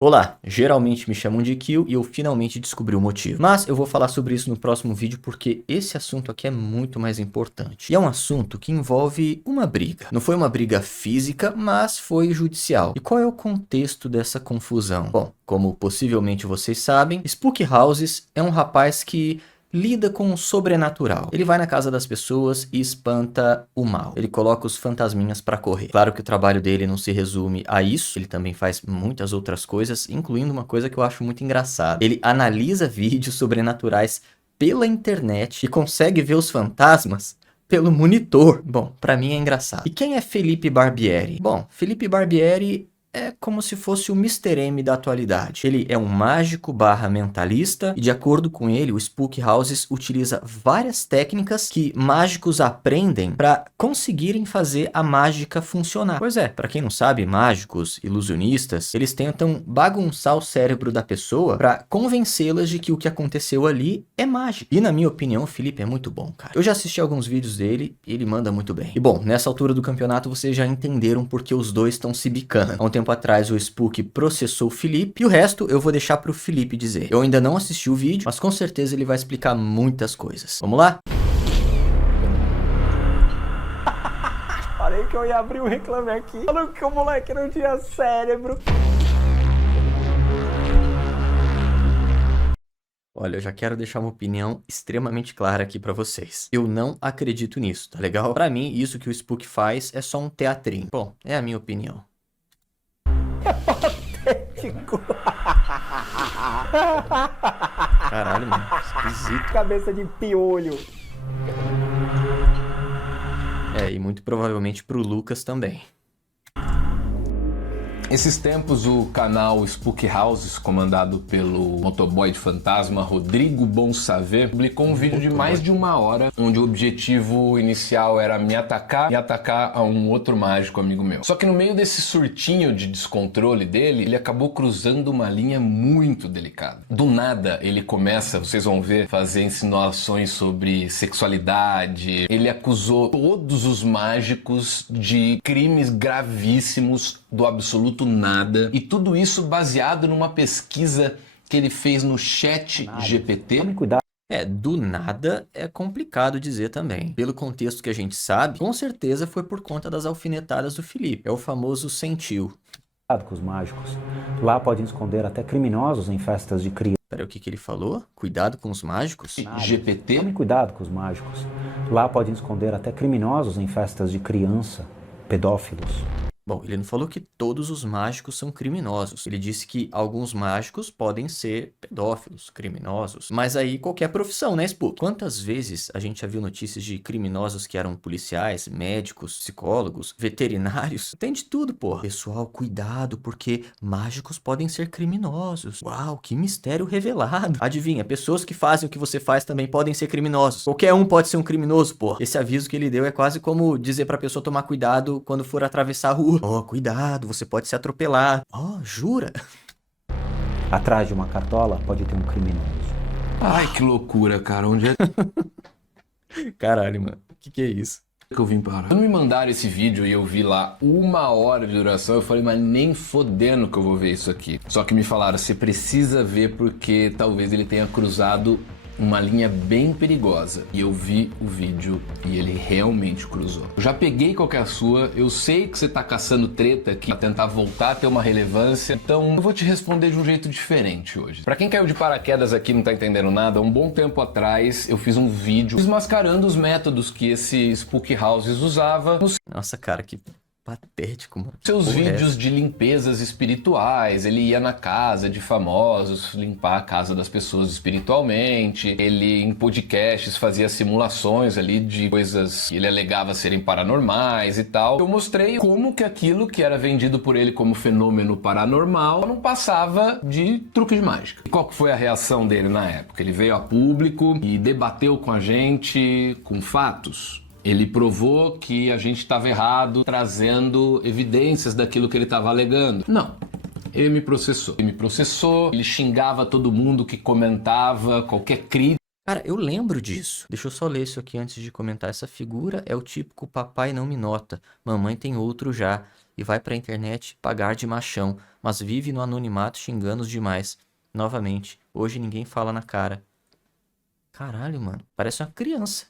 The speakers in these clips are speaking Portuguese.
Olá, geralmente me chamam de Kill e eu finalmente descobri o motivo. Mas eu vou falar sobre isso no próximo vídeo porque esse assunto aqui é muito mais importante. E é um assunto que envolve uma briga. Não foi uma briga física, mas foi judicial. E qual é o contexto dessa confusão? Bom, como possivelmente vocês sabem, Spook Houses é um rapaz que lida com o sobrenatural. Ele vai na casa das pessoas e espanta o mal. Ele coloca os fantasminhas pra correr. Claro que o trabalho dele não se resume a isso. Ele também faz muitas outras coisas, incluindo uma coisa que eu acho muito engraçada. Ele analisa vídeos sobrenaturais pela internet e consegue ver os fantasmas pelo monitor. Bom, pra mim é engraçado. E quem é Felipe Barbieri? Bom, Felipe Barbieri é como se fosse o Mr. M da atualidade. Ele é um mágico barra mentalista e, de acordo com ele, o Spook Houses utiliza várias técnicas que mágicos aprendem para conseguirem fazer a mágica funcionar. Pois é, para quem não sabe, mágicos, ilusionistas, eles tentam bagunçar o cérebro da pessoa para convencê-las de que o que aconteceu ali é mágica. E na minha opinião, o Felipe é muito bom, cara. Eu já assisti alguns vídeos dele e ele manda muito bem. E bom, nessa altura do campeonato vocês já entenderam porque os dois estão se bicando. Há um tempo atrás o Spook processou o Felipe e o resto eu vou deixar pro Felipe dizer. Eu ainda não assisti o vídeo, mas com certeza ele vai explicar muitas coisas. Vamos lá? Falei que eu ia abrir um reclame aqui, falando que o moleque não tinha cérebro. Olha, eu já quero deixar uma opinião extremamente clara aqui pra vocês. Eu não acredito nisso, tá legal? Pra mim, isso que o Spook faz é só um teatrinho. Bom, é a minha opinião. Patético. Caralho, mano, esquisito. Cabeça de piolho. É, e muito provavelmente pro Lucas também. Esses tempos, o canal Spook Houses, comandado pelo motoboy de fantasma Rodrigo Bonsavé, publicou um vídeo de mais de 1 hora, onde o objetivo inicial era me atacar e atacar a um outro mágico amigo meu. Só que no meio desse surtinho de descontrole dele, ele acabou cruzando uma linha muito delicada. Do nada, ele começa, vocês vão ver, fazer insinuações sobre sexualidade. Ele acusou todos os mágicos de crimes gravíssimos do absoluto nada, e tudo isso baseado numa pesquisa que ele fez no Chat GPT. Tome cuidado É, do nada é complicado dizer também. Pelo contexto que a gente sabe, com certeza foi por conta das alfinetadas do Felipe. É o famoso sentiu. com os mágicos. Lá podem esconder até criminosos em festas de criança. Peraí, o que que ele falou? Cuidado com os mágicos? GPT. Tome cuidado com os mágicos. Lá podem esconder até criminosos em festas de criança, pedófilos. Bom, ele não falou que todos os mágicos são criminosos. Ele disse que alguns mágicos podem ser pedófilos, criminosos. Mas aí qualquer profissão, né, Spook? Quantas vezes a gente já viu notícias de criminosos que eram policiais, médicos, psicólogos, veterinários? Tem de tudo, pô. Pessoal, cuidado, porque mágicos podem ser criminosos. Uau, que mistério revelado. Adivinha, pessoas que fazem o que você faz também podem ser criminosos. Qualquer um pode ser um criminoso, pô. Esse aviso que ele deu é quase como dizer pra pessoa tomar cuidado quando for atravessar a rua. Oh, cuidado, você pode se atropelar. Oh, jura? Atrás de uma cartola pode ter um criminoso. Ai, que loucura, cara. Onde é Caralho, mano. Que é isso? que eu vim parar? Quando me mandaram esse vídeo e eu vi lá 1 hora de duração, eu falei, mas nem fodendo que eu vou ver isso aqui. Só que me falaram, você precisa ver porque talvez ele tenha cruzado uma linha bem perigosa. E eu vi o vídeo e ele realmente cruzou. Eu já peguei qualquer sua, eu sei que você tá caçando treta aqui pra tentar voltar a ter uma relevância, então eu vou te responder de um jeito diferente hoje. Pra quem caiu de paraquedas aqui e não tá entendendo nada, um bom tempo atrás eu fiz um vídeo desmascarando os métodos que esse Spook Houses usava nos Nossa, cara, que patético, mano. seus Porra, vídeos de limpezas espirituais. Ele ia na casa de famosos limpar a casa das pessoas espiritualmente. Ele em podcasts fazia simulações ali de coisas que ele alegava serem paranormais e tal. Eu mostrei como que aquilo que era vendido por ele como fenômeno paranormal não passava de truque de mágica. E qual que foi a reação dele na época? Ele veio a público e debateu com a gente com fatos. Ele provou que a gente estava errado, trazendo evidências daquilo que ele estava alegando. Não. Ele me processou. Ele xingava todo mundo que comentava qualquer crítica. Cara, eu lembro disso. Deixa eu só ler isso aqui antes de comentar. Essa figura é o típico papai não me nota. Mamãe tem outro já. e vai pra internet pagar de machão, mas vive no anonimato xingando os demais. Novamente, hoje ninguém fala na cara. Caralho, mano, parece uma criança.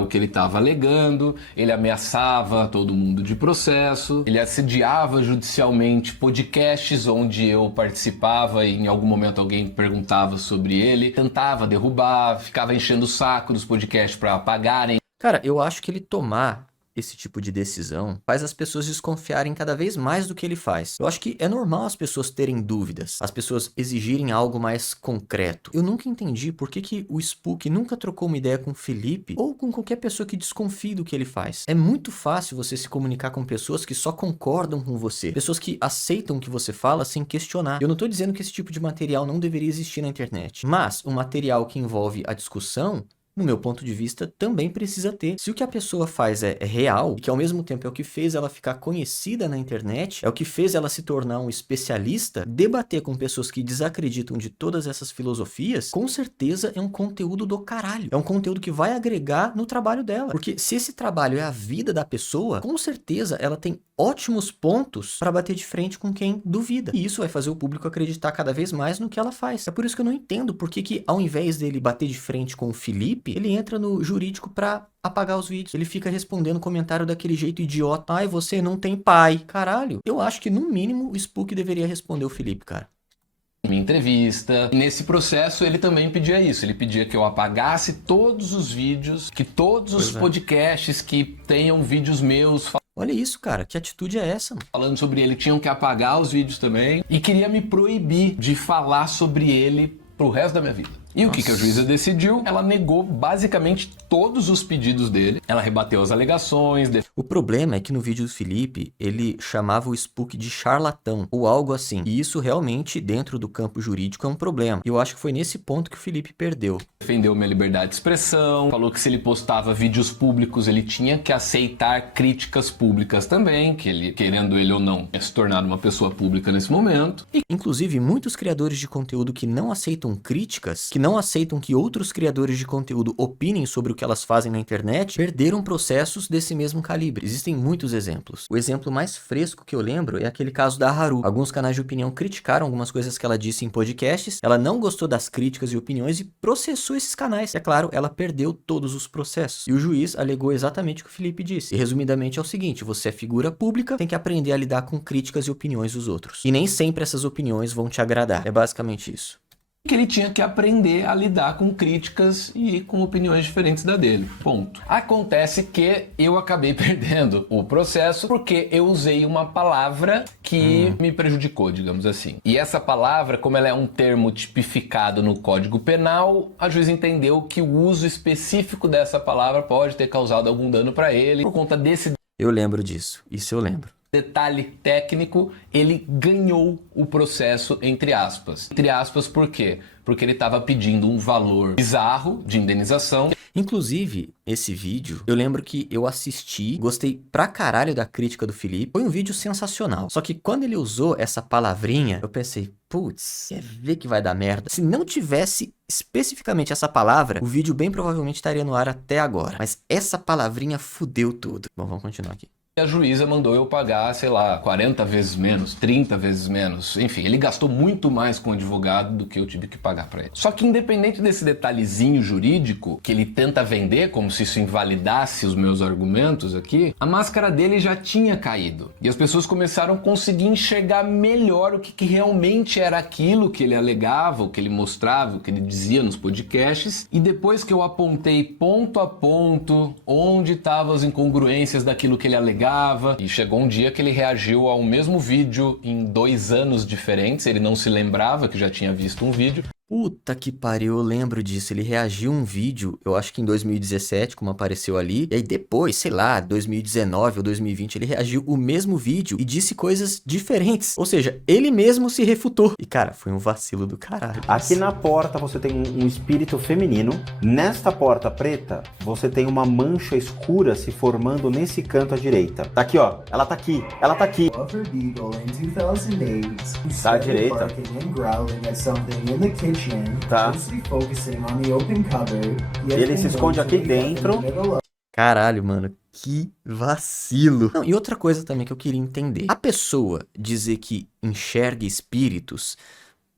O que ele estava alegando, ele ameaçava todo mundo de processo, ele assediava judicialmente podcasts onde eu participava e em algum momento alguém perguntava sobre ele, tentava derrubar, ficava enchendo o saco dos podcasts para apagarem. Cara, eu acho que ele tomar esse tipo de decisão faz as pessoas desconfiarem cada vez mais do que ele faz. Eu acho que é normal as pessoas terem dúvidas, as pessoas exigirem algo mais concreto. Eu nunca entendi por que o Spook nunca trocou uma ideia com o Felipe ou com qualquer pessoa que desconfie do que ele faz. É muito fácil você se comunicar com pessoas que só concordam com você, pessoas que aceitam o que você fala sem questionar. Eu não tô dizendo que esse tipo de material não deveria existir na internet, mas um material que envolve a discussão, no meu ponto de vista, também precisa ter. Se o que a pessoa faz é real, e que ao mesmo tempo é o que fez ela ficar conhecida na internet, é o que fez ela se tornar um especialista, debater com pessoas que desacreditam de todas essas filosofias, com certeza é um conteúdo do caralho. É um conteúdo que vai agregar no trabalho dela. Porque se esse trabalho é a vida da pessoa, com certeza ela tem ótimos pontos para bater de frente com quem duvida. E isso vai fazer o público acreditar cada vez mais no que ela faz. É por isso que eu não entendo por que ao invés dele bater de frente com o Felipe, ele entra no jurídico pra apagar os vídeos. Ele fica respondendo comentário daquele jeito idiota. Ai, você não tem pai. Caralho. Eu acho que, no mínimo, o Spook deveria responder o Felipe, cara. Minha entrevista. Nesse processo, ele também pedia isso. Ele pedia que eu apagasse todos os vídeos, que todos os podcasts que tenham vídeos meus Olha isso, cara. Que atitude é essa, mano? falando sobre ele tinham que apagar os vídeos também. E queria me proibir de falar sobre ele pro resto da minha vida. E o que a juíza decidiu? Ela negou basicamente todos os pedidos dele. Ela rebateu as alegações. O problema é que no vídeo do Felipe, ele chamava o Spook de charlatão, ou algo assim. E isso realmente, dentro do campo jurídico, é um problema. E eu acho que foi nesse ponto que o Felipe perdeu. Defendeu minha liberdade de expressão, falou que se ele postava vídeos públicos, ele tinha que aceitar críticas públicas também, que ele, querendo ele ou não, é se tornar uma pessoa pública nesse momento. E, inclusive, muitos criadores de conteúdo que não aceitam críticas, que não aceitam que outros criadores de conteúdo opinem sobre o que elas fazem na internet, perderam processos desse mesmo calibre. Existem muitos exemplos. O exemplo mais fresco que eu lembro é aquele caso da Haru. Alguns canais de opinião criticaram algumas coisas que ela disse em podcasts, ela não gostou das críticas e opiniões e processou esses canais. É claro, ela perdeu todos os processos. E o juiz alegou exatamente o que o Felipe disse. E resumidamente é o seguinte: você é figura pública, tem que aprender a lidar com críticas e opiniões dos outros. E nem sempre essas opiniões vão te agradar. É basicamente isso. Que ele tinha que aprender a lidar com críticas e com opiniões diferentes da dele. Ponto. Acontece que eu acabei perdendo o processo porque eu usei uma palavra que me prejudicou, digamos assim. E essa palavra, como ela é um termo tipificado no Código Penal, a juiz entendeu que o uso específico dessa palavra pode ter causado algum dano para ele. Por conta desse Eu lembro disso. Isso eu lembro. detalhe técnico, ele ganhou o processo, entre aspas. Entre aspas, por quê? Porque ele estava pedindo um valor bizarro de indenização. Inclusive, esse vídeo, eu lembro que eu assisti, gostei pra caralho da crítica do Felipe. Foi um vídeo sensacional. Só que quando ele usou essa palavrinha, eu pensei, putz, quer ver que vai dar merda. Se não tivesse especificamente essa palavra, o vídeo bem provavelmente estaria no ar até agora. Mas essa palavrinha fudeu tudo. Bom, vamos continuar aqui. A juíza mandou eu pagar, sei lá, 40 vezes menos, 30 vezes menos. Enfim, ele gastou muito mais com o advogado do que eu tive que pagar pra ele. Só que independente desse detalhezinho jurídico, que ele tenta vender como se isso invalidasse os meus argumentos aqui, a máscara dele já tinha caído. E as pessoas começaram a conseguir enxergar melhor o que realmente era aquilo que ele alegava, o que ele mostrava, o que ele dizia nos podcasts. E depois que eu apontei ponto a ponto onde estavam as incongruências daquilo que ele alegava, e chegou um dia que ele reagiu ao mesmo vídeo em 2 anos diferentes. Ele não se lembrava que já tinha visto um vídeo. Puta que pariu, eu lembro disso. Ele reagiu a um vídeo, eu acho que em 2017, como apareceu ali. E aí depois, sei lá, 2019 ou 2020, ele reagiu o mesmo vídeo e disse coisas diferentes. Ou seja, ele mesmo se refutou. E cara, foi um vacilo do caralho. Aqui na porta você tem um espírito feminino. Nesta porta preta, você tem uma mancha escura se formando nesse canto à direita. Tá aqui, ó. Ela tá aqui. Ela tá aqui. Tá à direita. Tá. Ele se esconde aqui dentro. Caralho, mano. Que vacilo. Não, e outra coisa também que eu queria entender. A pessoa dizer que enxerga espíritos,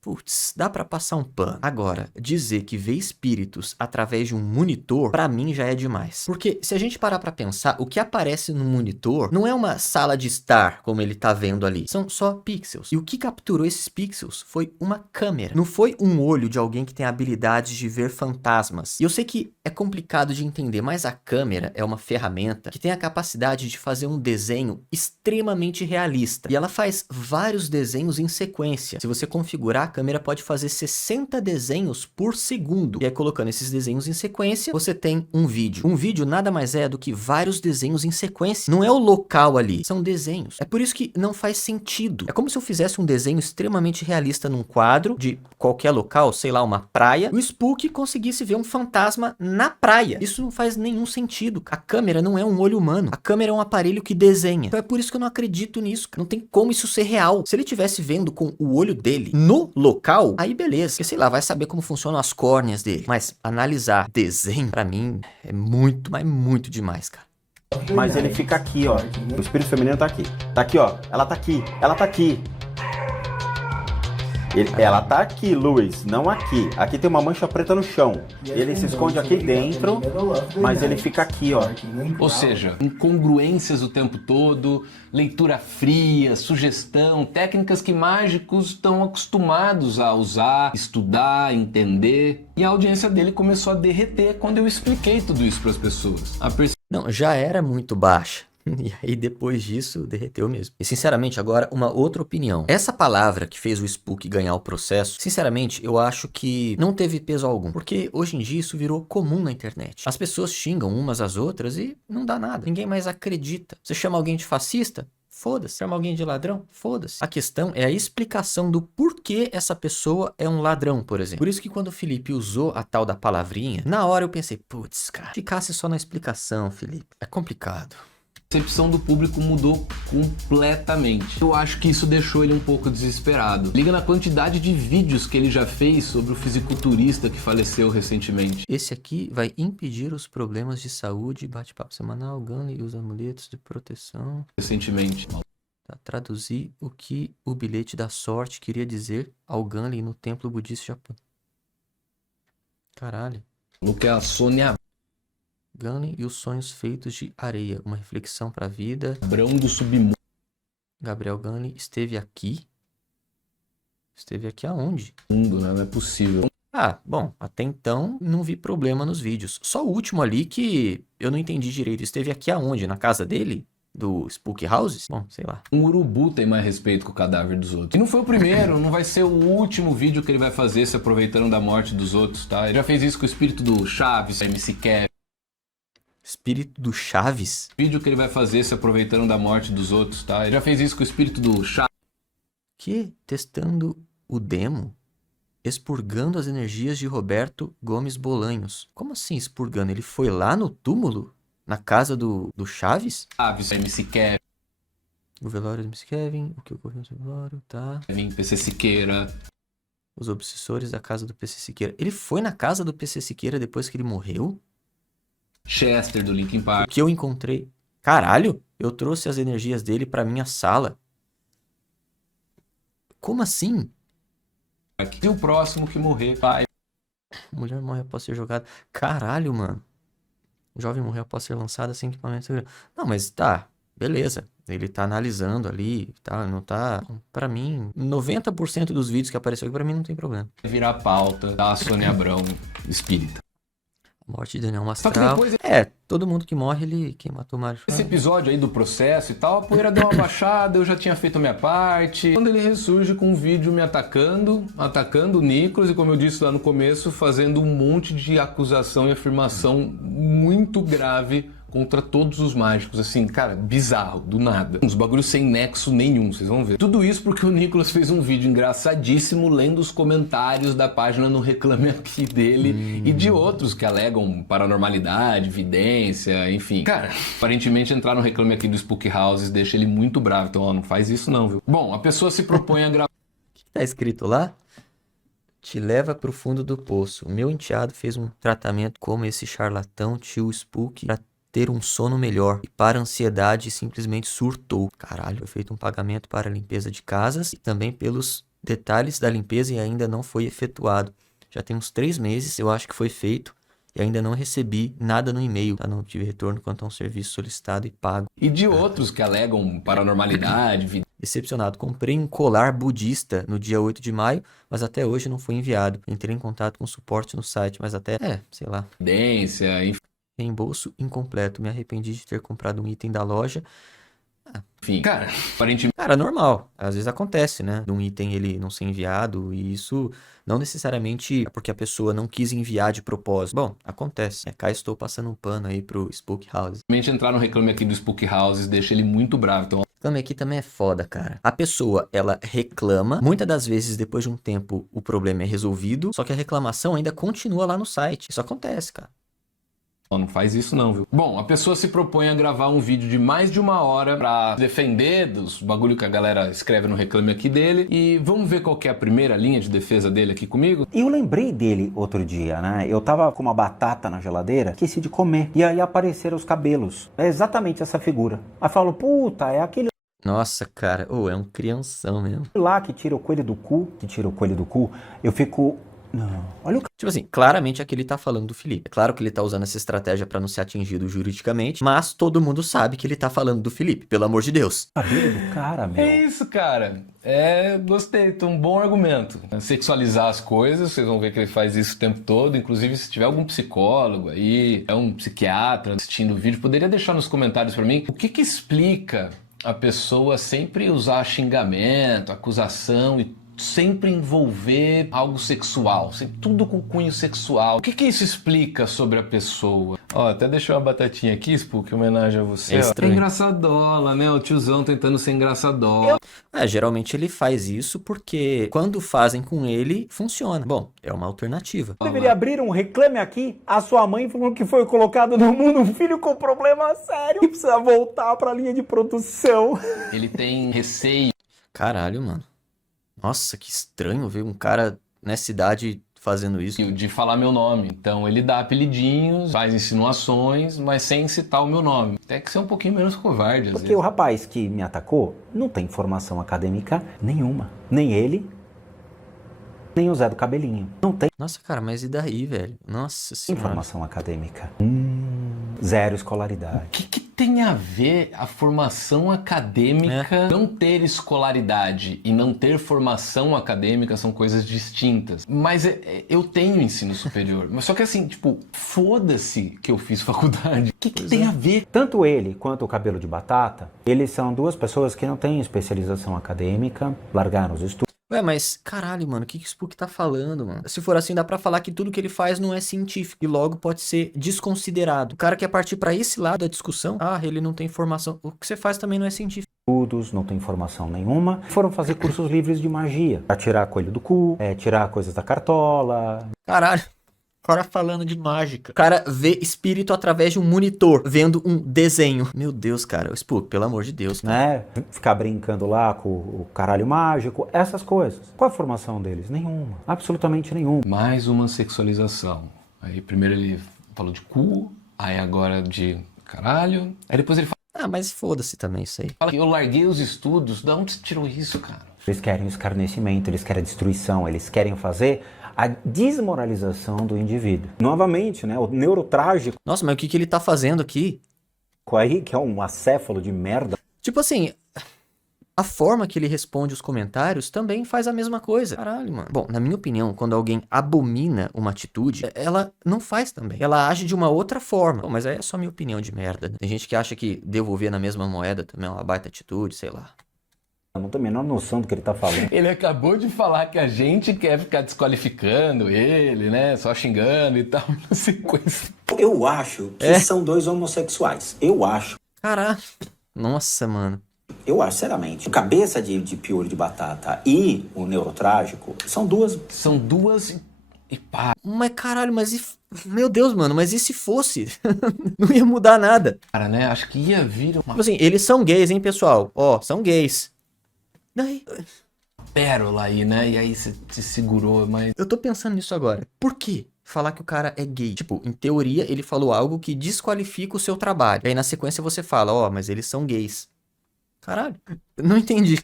putz, dá pra passar um pano. Agora, dizer que vê espíritos através de um monitor, pra mim já é demais. Porque se a gente parar pra pensar, o que aparece no monitor não é uma sala de estar, como ele tá vendo ali. São só pixels. E o que capturou esses pixels foi uma câmera. Não foi um olho de alguém que tem habilidades de ver fantasmas. E eu sei que é complicado de entender, mas a câmera é uma ferramenta que tem a capacidade de fazer um desenho extremamente realista. E ela faz vários desenhos em sequência. Se você configurar, a câmera pode fazer 60 desenhos por segundo. E aí, colocando esses desenhos em sequência, você tem um vídeo. Um vídeo nada mais é do que vários desenhos em sequência. Não é o local ali, são desenhos. É por isso que não faz sentido. É como se eu fizesse um desenho extremamente realista num quadro de qualquer local, sei lá, uma praia, o Spook conseguisse ver um fantasma na praia. Isso não faz nenhum sentido. A câmera não é um olho humano. A câmera é um aparelho que desenha. Então é por isso que eu não acredito nisso. Não tem como isso ser real. Se ele estivesse vendo com o olho dele no local, aí beleza. Porque, sei lá, vai saber como funcionam as córneas dele. Mas analisar desenho, pra mim, é muito, mas muito demais, cara. Mas ele fica aqui, ó. O espírito feminino tá aqui. Tá aqui, ó. Ela tá aqui. Ela tá aqui. Ela tá aqui, Luiz, não aqui. Aqui tem uma mancha preta no chão. Ele se esconde aqui dentro, mas ele fica aqui, ó. Ou seja, incongruências o tempo todo, leitura fria, sugestão, técnicas que mágicos estão acostumados a usar, estudar, entender. E a audiência dele começou a derreter quando eu expliquei tudo isso para as pessoas. Não, já era muito baixa. E aí depois disso derreteu mesmo. E sinceramente agora uma outra opinião. Essa palavra que fez o Spook ganhar o processo, sinceramente eu acho que não teve peso algum. Porque hoje em dia isso virou comum na internet. As pessoas xingam umas às outras e não dá nada. Ninguém mais acredita. Você chama alguém de fascista? Foda-se. Chama alguém de ladrão? Foda-se. A questão é a explicação do porquê essa pessoa é um ladrão, por exemplo. Por isso que quando o Felipe usou a tal da palavrinha, na hora eu pensei, putz, cara, ficasse só na explicação, Felipe. É complicado. A percepção do público mudou completamente. Eu acho que isso deixou ele um pouco desesperado. Liga na quantidade de vídeos que ele já fez sobre o fisiculturista que faleceu recentemente. Esse aqui vai impedir os problemas de saúde, bate-papo semanal, Gunley usa amuletos de proteção. Recentemente. Tá, traduzir o que o bilhete da sorte queria dizer ao Gunley no templo budista Japão. Caralho. No que a Sônia Gunley e os sonhos feitos de areia. Uma reflexão para a vida. Abrão do submundo. Gabriel Gunley esteve aqui? Esteve aqui aonde? Né? Não é possível. Ah, bom, até então não vi problema nos vídeos. Só o último ali que eu não entendi direito. Esteve aqui aonde? Na casa dele? Do Spook Houses? Bom, sei lá. Um urubu tem mais respeito com o cadáver dos outros. E não foi o primeiro, não vai ser o último vídeo que ele vai fazer se aproveitando da morte dos outros, tá? Ele já fez isso com o espírito do Chaves, MC Kevin. Espírito do Chaves? Vídeo que ele vai fazer se aproveitando da morte dos outros, tá? Ele já fez isso com o espírito do Chaves. Que? Testando o demo? Expurgando as energias de Roberto Gomes Bolanhos. Como assim expurgando? Ele foi lá no túmulo? Na casa do Chaves? Chaves, MC Kevin. O velório do MC Kevin. O que ocorreu no seu velório, tá? Kevin, PC Siqueira. Os obsessores da casa do PC Siqueira. Ele foi na casa do PC Siqueira depois que ele morreu? Chester do Linkin O Park. que eu encontrei? Caralho, eu trouxe as energias dele pra minha sala. Como assim? E o próximo que morrer, pai. Mulher morre após ser jogada. Caralho, mano. O jovem morreu após ser lançado sem equipamento. Não, mas tá, beleza. Ele tá analisando ali, tá, não tá... Pra mim, 90% dos vídeos que apareceu aqui pra mim não tem problema. Virar pauta da Sônia Abrão, espírita. Morte de Daniel Só que Mastral. depois... Todo mundo que morre, ele... Quem matou o Mário? Esse episódio aí do processo e tal, a poeira deu uma baixada, eu já tinha feito a minha parte. Quando ele ressurge com um vídeo me atacando o Nicolas e, como eu disse lá no começo, fazendo um monte de acusação e afirmação muito grave contra todos os mágicos, assim, cara, bizarro, do nada. Uns bagulhos sem nexo nenhum, vocês vão ver. Tudo isso porque o Nicolas fez um vídeo engraçadíssimo lendo os comentários da página no Reclame Aqui dele e de outros que alegam paranormalidade, vidência, enfim. Cara, aparentemente entrar no Reclame Aqui do Spook Houses deixa ele muito bravo, então ó, não faz isso não, viu? Bom, a pessoa se propõe a gravar... O que tá escrito lá? Te leva pro fundo do poço. O meu enteado fez um tratamento como esse charlatão tio Spook pra ter um sono melhor. E para a ansiedade, simplesmente surtou. Caralho, foi feito um pagamento para a limpeza de casas e também pelos detalhes da limpeza e ainda não foi efetuado. Já tem uns 3 meses, eu acho que foi feito. E ainda não recebi nada no e-mail, tá? Não tive retorno quanto a um serviço solicitado e pago. E de outros que alegam paranormalidade, Decepcionado, comprei um colar budista no dia 8 de maio, mas até hoje não foi enviado. Entrei em contato com o suporte no site, mas até, sei lá, evidência, reembolso incompleto. Me arrependi de ter comprado um item da loja. enfim. Cara, aparentemente Cara, normal. Às vezes acontece, né? Um item ele não ser enviado e isso não necessariamente é porque a pessoa não quis enviar de propósito. Bom, acontece. Cá estou passando um pano aí pro Spook House. entrar no Reclame Aqui do Spook Houses deixa ele muito bravo. Então, Reclame Aqui também é foda, cara. A pessoa, ela reclama. Muitas das vezes, depois de um tempo, o problema é resolvido. Só que a reclamação ainda continua lá no site. Isso acontece, cara. não faz isso não, viu? Bom, a pessoa se propõe a gravar um vídeo de mais de 1 hora pra defender dos bagulho que a galera escreve no Reclame Aqui dele. E vamos ver qual que é a primeira linha de defesa dele aqui comigo? E eu lembrei dele outro dia, né? Eu tava com uma batata na geladeira, esqueci de comer. E aí apareceram os cabelos. É exatamente essa figura. Aí eu falo, puta, é aquele Nossa, cara. É um crianção mesmo. lá que tira o coelho do cu. Eu fico... Não, olha o Tipo assim, claramente aqui ele tá falando do Felipe. É claro que ele tá usando essa estratégia pra não ser atingido juridicamente, mas todo mundo sabe que ele tá falando do Felipe, pelo amor de Deus. cabelo do cara, meu. É isso, cara. Gostei, tem um bom argumento. Sexualizar as coisas, vocês vão ver que ele faz isso o tempo todo. Inclusive, se tiver algum psicólogo aí, um psiquiatra assistindo o vídeo, poderia deixar nos comentários pra mim o que explica a pessoa sempre usar xingamento, acusação e sempre envolver algo sexual, sempre tudo com cunho sexual. O que isso explica sobre a pessoa? Ó, até deixou uma batatinha aqui, Spook, em homenagem a você. É estranho. Engraçadola, né? O tiozão tentando ser engraçadola. Geralmente ele faz isso porque quando fazem com ele, funciona. Bom, é uma alternativa. Deveria abrir um Reclame Aqui. A sua mãe falou que foi colocado no mundo um filho com problema sério e precisa voltar pra linha de produção. Ele tem receio Caralho, mano. Nossa, que estranho ver um cara nessa idade fazendo isso. de falar meu nome. Então ele dá apelidinhos, faz insinuações, mas sem citar o meu nome. Tem que ser um pouquinho menos covarde, às Porque vezes. o rapaz que me atacou não tem formação acadêmica nenhuma. Nem ele, nem o Zé do Cabelinho. Não tem Nossa, cara, mas e daí, velho? Nossa senhora. formação acadêmica. Zero escolaridade. O que tem a ver a formação acadêmica, não ter escolaridade e não ter formação acadêmica são coisas distintas. Mas eu tenho ensino superior. Mas só que assim, tipo, foda-se que eu fiz faculdade. O que tem a ver? Tanto ele quanto o Cabelo de Batata, eles são duas pessoas que não têm especialização acadêmica, largaram os estudos. Ué, mas caralho, mano, o que o Spook tá falando, mano? Se for assim, dá pra falar que tudo que ele faz não é científico e logo pode ser desconsiderado. O cara quer partir pra esse lado da discussão. Ele não tem formação. O que você faz também não é científico. Não tem formação nenhuma, foram fazer cursos livres de magia, pra tirar coelho do cu, tirar coisas da cartola. Caralho. O cara falando de mágica. O cara vê espírito através de um monitor, vendo um desenho. Meu Deus, cara. O Spook, pelo amor de Deus. Né? Ficar brincando lá com o caralho mágico, essas coisas. Qual a formação deles? Nenhuma. Absolutamente nenhuma. Mais uma sexualização. Aí primeiro ele falou de cu, aí agora de caralho. Aí depois ele Mas foda-se também isso aí. fala que eu larguei os estudos. Da onde você tirou isso, cara? Eles querem o escarnecimento, eles querem a destruição, eles querem fazer a desmoralização do indivíduo. Novamente, né? O neurotrágico Nossa, mas o que ele tá fazendo aqui? aí, que é um acéfalo de merda. Tipo assim, a forma que ele responde os comentários também faz a mesma coisa. Caralho, mano. Bom, na minha opinião, quando alguém abomina uma atitude, ela não faz também. Ela age de uma outra forma. Bom, mas aí é só minha opinião de merda, né? Tem gente que acha que devolver na mesma moeda também é uma baita atitude, sei lá. Eu não tenho a menor noção do que ele tá falando. Ele acabou de falar que a gente quer ficar desqualificando ele, né? Só xingando e tal, na sequência. Eu acho que são dois homossexuais. Eu acho. Caralho. Nossa, mano. Eu acho, sinceramente. O cabeça de piolho de batata e o neurotrágico são duas. São duas e pá. Mas caralho, meu Deus, mano, mas e se fosse? Não ia mudar nada. Cara, né? Acho que ia vir uma... Tipo assim, eles são gays, hein, pessoal? Ó, são gays. Daí... pérola aí, né? E aí você se segurou, mas... Eu tô pensando nisso agora. Por quê? Falar que o cara é gay. Tipo, em teoria, ele falou algo que desqualifica o seu trabalho. E aí na sequência você fala, ó, mas eles são gays. Caralho, eu não entendi.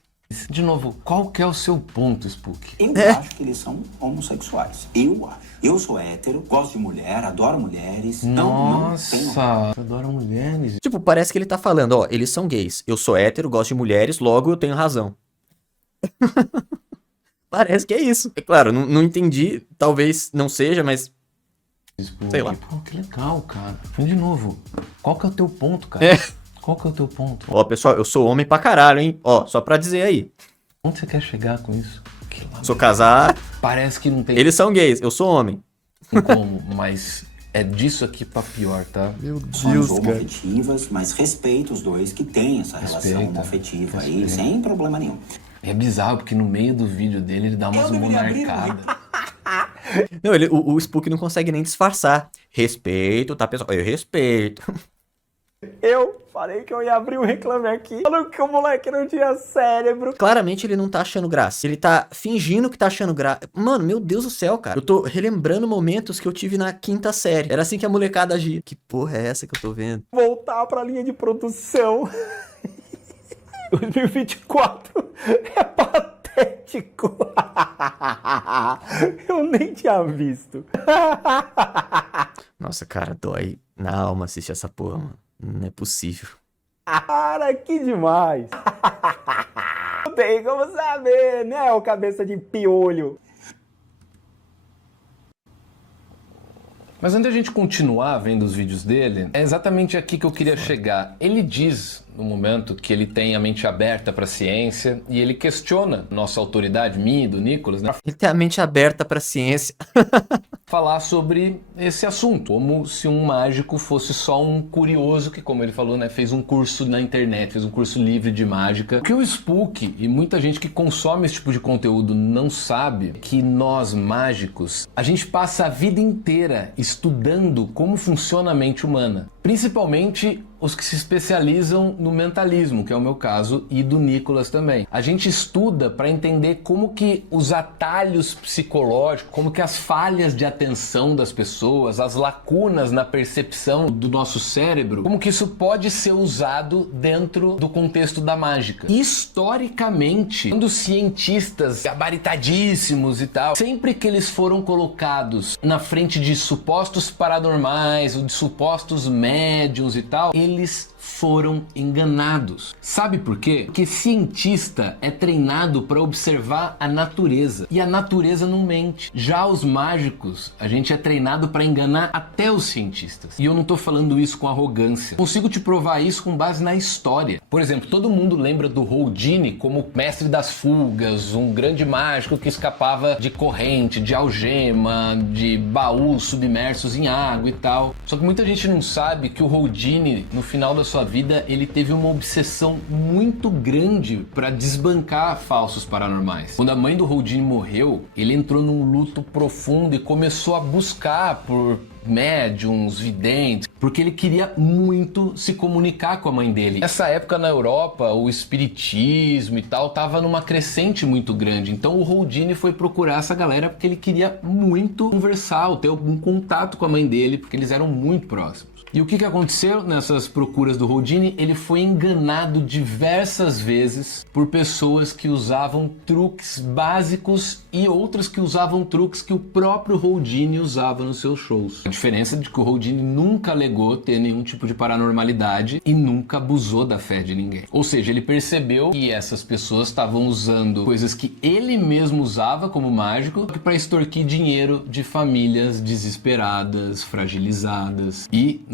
De novo, qual que é o seu ponto, Spook? Eu acho que eles são homossexuais. Eu acho. Eu sou hétero, gosto de mulher, adoro mulheres. Não tenho... Nossa, eu adoro mulheres. Tipo, parece que ele tá falando, ó, eles são gays. Eu sou hétero, gosto de mulheres, logo eu tenho razão. Parece que é isso. É claro, não entendi, talvez não seja, mas... Spook. Sei lá. Pô, que legal, cara. De novo, qual que é o teu ponto, cara? É. Qual que é o teu ponto? Ó, pessoal, eu sou homem pra caralho, hein? Ó, só pra dizer aí. Onde você quer chegar com isso? Que lá... Sou casado, Parece que não tem eles são gays, eu sou homem. como, mas é disso aqui pra pior, tá? Meu Somos homoafetivas, mas respeito os dois que têm essa relação homoafetiva aí, sem problema nenhum. É bizarro, porque no meio do vídeo dele ele dá umas monarcadas. Não, o Spook não consegue nem disfarçar. Respeito, tá, pessoal? Eu respeito. Eu falei que eu ia abrir um Reclame Aqui, falando que o moleque não tinha cérebro. Claramente ele não tá achando graça. Ele tá fingindo que tá achando graça. Mano, meu Deus do céu, cara. Eu tô relembrando momentos que eu tive na 5ª série. Era assim que a molecada agia. Que porra é essa que eu tô vendo? Voltar pra linha de produção. 2024 é patético. Eu nem tinha visto. Nossa, cara, dói na alma assistir essa porra, mano. Não é possível. Cara, que demais. Não tem como saber, né, ô cabeça de piolho. Mas antes da gente continuar vendo os vídeos dele, é exatamente aqui que eu queria chegar. Ele diz, no momento, que ele tem a mente aberta para a ciência e ele questiona nossa autoridade, minha e do Nicolas, né? Ele tem a mente aberta pra ciência. Falar sobre esse assunto, como se um mágico fosse só um curioso que, como ele falou, né, fez um curso na internet, fez um curso livre de mágica. O que o Spook e muita gente que consome esse tipo de conteúdo não sabe é que nós, mágicos, a gente passa a vida inteira estudando como funciona a mente humana. Principalmente os que se especializam no mentalismo, que é o meu caso, e do Nicolas também. A gente estuda para entender como que os atalhos psicológicos, como que as falhas de atenção das pessoas, as lacunas na percepção do nosso cérebro, como que isso pode ser usado dentro do contexto da mágica. Historicamente, quando cientistas gabaritadíssimos e tal, sempre que eles foram colocados na frente de supostos paranormais ou de supostos médiums e tal, eles foram enganados. Sabe por quê? Porque cientista é treinado para observar a natureza e a natureza não mente. Já os mágicos, a gente é treinado para enganar até os cientistas. E eu não tô falando isso com arrogância. Consigo te provar isso com base na história. Por exemplo, todo mundo lembra do Houdini como mestre das fugas, um grande mágico que escapava de corrente, de algema, de baús submersos em água e tal. Só que muita gente não sabe que o Houdini, no final da sua vida, ele teve uma obsessão muito grande para desbancar falsos paranormais. Quando a mãe do Houdini morreu, ele entrou num luto profundo e começou a buscar por médiums, videntes, porque ele queria muito se comunicar com a mãe dele. Nessa época na Europa, o espiritismo e tal tava numa crescente muito grande, então o Houdini foi procurar essa galera porque ele queria muito conversar, ou ter algum contato com a mãe dele, porque eles eram muito próximos. E o que aconteceu nessas procuras do Houdini? Ele foi enganado diversas vezes por pessoas que usavam truques básicos e outras que usavam truques que o próprio Houdini usava nos seus shows. A diferença é de que o Houdini nunca alegou ter nenhum tipo de paranormalidade e nunca abusou da fé de ninguém. Ou seja, ele percebeu que essas pessoas estavam usando coisas que ele mesmo usava como mágico para extorquir dinheiro de famílias desesperadas, fragilizadas e...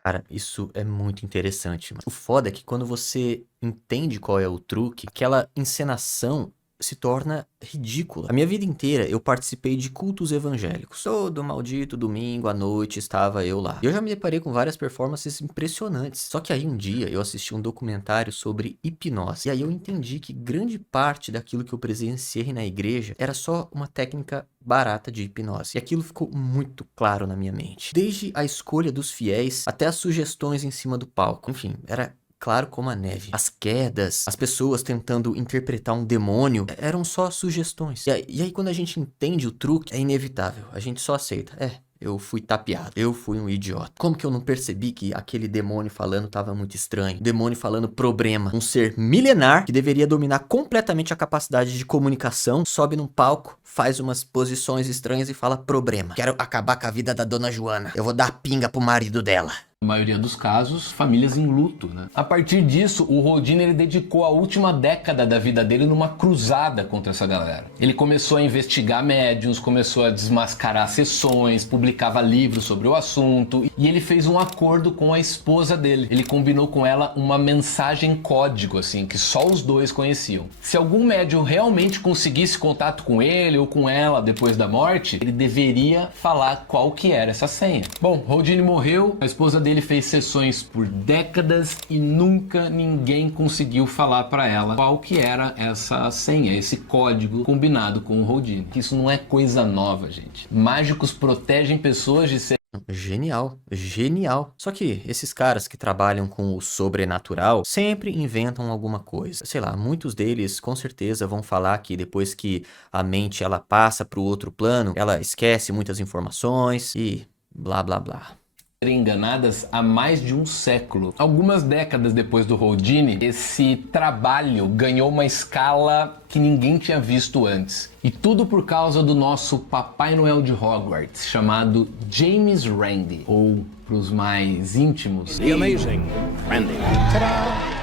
Cara, isso é muito interessante, mano. O foda é que quando você entende qual é o truque, aquela encenação se torna ridícula. A minha vida inteira eu participei de cultos evangélicos. Todo maldito domingo à noite estava eu lá. E eu já me deparei com várias performances impressionantes. Só que aí um dia eu assisti um documentário sobre hipnose. E aí eu entendi que grande parte daquilo que eu presenciei na igreja era só uma técnica barata de hipnose. E aquilo ficou muito claro na minha mente. Desde a escolha dos fiéis até as sugestões em cima do palco. Enfim, era claro como a neve. As quedas, as pessoas tentando interpretar um demônio, eram só sugestões. E aí quando a gente entende o truque, é inevitável. A gente só aceita. Eu fui tapeado. Eu fui um idiota. Como que eu não percebi que aquele demônio falando tava muito estranho? Demônio falando problema. Um ser milenar que deveria dominar completamente a capacidade de comunicação, sobe num palco, faz umas posições estranhas e fala problema. Quero acabar com a vida da dona Joana. Eu vou dar pinga pro marido dela. Na maioria dos casos, famílias em luto, né? A partir disso, o Houdini ele dedicou a última década da vida dele numa cruzada contra essa galera. Ele começou a investigar médiuns, começou a desmascarar sessões, publicava livros sobre o assunto e ele fez um acordo com a esposa dele. Ele combinou com ela uma mensagem código, assim, que só os dois conheciam. Se algum médium realmente conseguisse contato com ele ou com ela depois da morte, ele deveria falar qual que era essa senha. Bom, Houdini morreu, a esposa dele fez sessões por décadas e nunca ninguém conseguiu falar para ela qual que era essa senha, esse código combinado com o Houdini. Isso não é coisa nova, gente. Mágicos protegem pessoas de ser... Genial, genial. Só que esses caras que trabalham com o sobrenatural sempre inventam alguma coisa. Sei lá, muitos deles com certeza vão falar que depois que a mente ela passa para o outro plano, ela esquece muitas informações e blá blá blá. Enganadas há mais de um século. Algumas décadas depois do Houdini, esse trabalho ganhou uma escala que ninguém tinha visto antes. E tudo por causa do nosso Papai Noel de Hogwarts, chamado James Randi, ou para os mais íntimos, The Amazing Randi.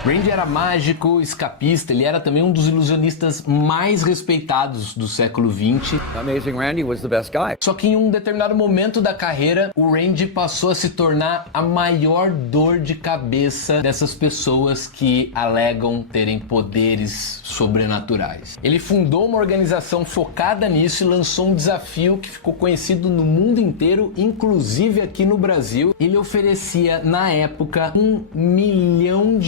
Randi era mágico, escapista, ele era também um dos ilusionistas mais respeitados do século XX. Amazing Randi was the best guy. Só que em um determinado momento da carreira, o Randi passou a se tornar a maior dor de cabeça dessas pessoas que alegam terem poderes sobrenaturais. Ele fundou uma organização focada nisso e lançou um desafio que ficou conhecido no mundo inteiro, inclusive aqui no Brasil. Ele oferecia, na época, $1 milhão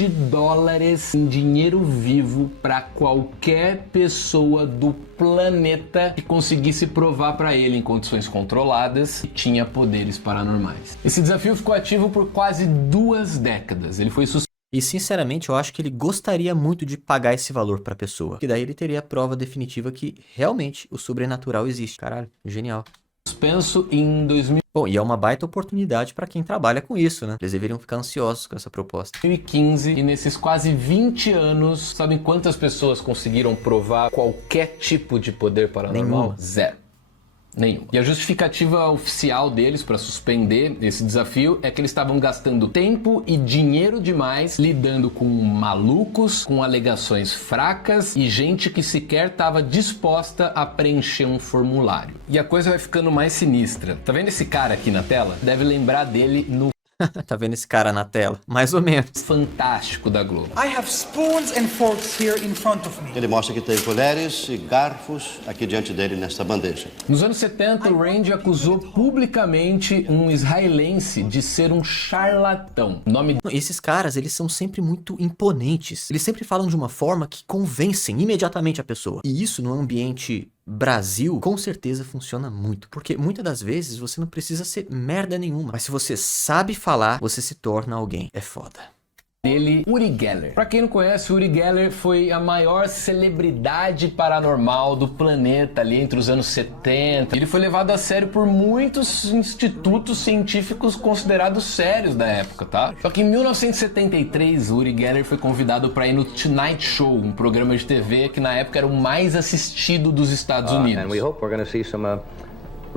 em dinheiro vivo para qualquer pessoa do planeta que conseguisse provar para ele em condições controladas que tinha poderes paranormais. Esse desafio ficou ativo por quase 2 décadas. Ele foi E sinceramente eu acho que ele gostaria muito de pagar esse valor pra pessoa, que daí ele teria a prova definitiva que realmente o sobrenatural existe. Caralho, genial. suspenso em 2015 Bom, e é uma baita oportunidade pra quem trabalha com isso, né? Eles deveriam ficar ansiosos com essa proposta. e nesses quase 20 anos, sabem quantas pessoas conseguiram provar qualquer tipo de poder paranormal? Nenhuma. 0. Nenhuma. E a justificativa oficial deles para suspender esse desafio é que eles estavam gastando tempo e dinheiro demais lidando com malucos, com alegações fracas e gente que sequer estava disposta a preencher um formulário. E a coisa vai ficando mais sinistra. Tá vendo esse cara aqui na tela? Deve lembrar dele no Tá vendo esse cara na tela? Mais ou menos. Fantástico da Globo. I have spoons and forks here in front of me. Ele mostra que tem colheres e garfos aqui diante dele nesta bandeja. Nos anos 70, o Randi acusou publicamente um israelense de ser um charlatão. O nome Esses caras, eles são sempre muito imponentes. Eles sempre falam de uma forma que convencem imediatamente a pessoa. E isso no ambiente Brasil, com certeza funciona muito. Porque muitas das vezes você não precisa ser merda nenhuma. Mas se você sabe falar, você se torna alguém. É foda. dele, Uri Geller. Pra quem não conhece, Uri Geller foi a maior celebridade paranormal do planeta ali entre os anos 70. Ele foi levado a sério por muitos institutos científicos considerados sérios da época, tá? Só que em 1973, Uri Geller foi convidado para ir no Tonight Show, um programa de TV que na época era o mais assistido dos Estados Unidos. And we hope we're going to see some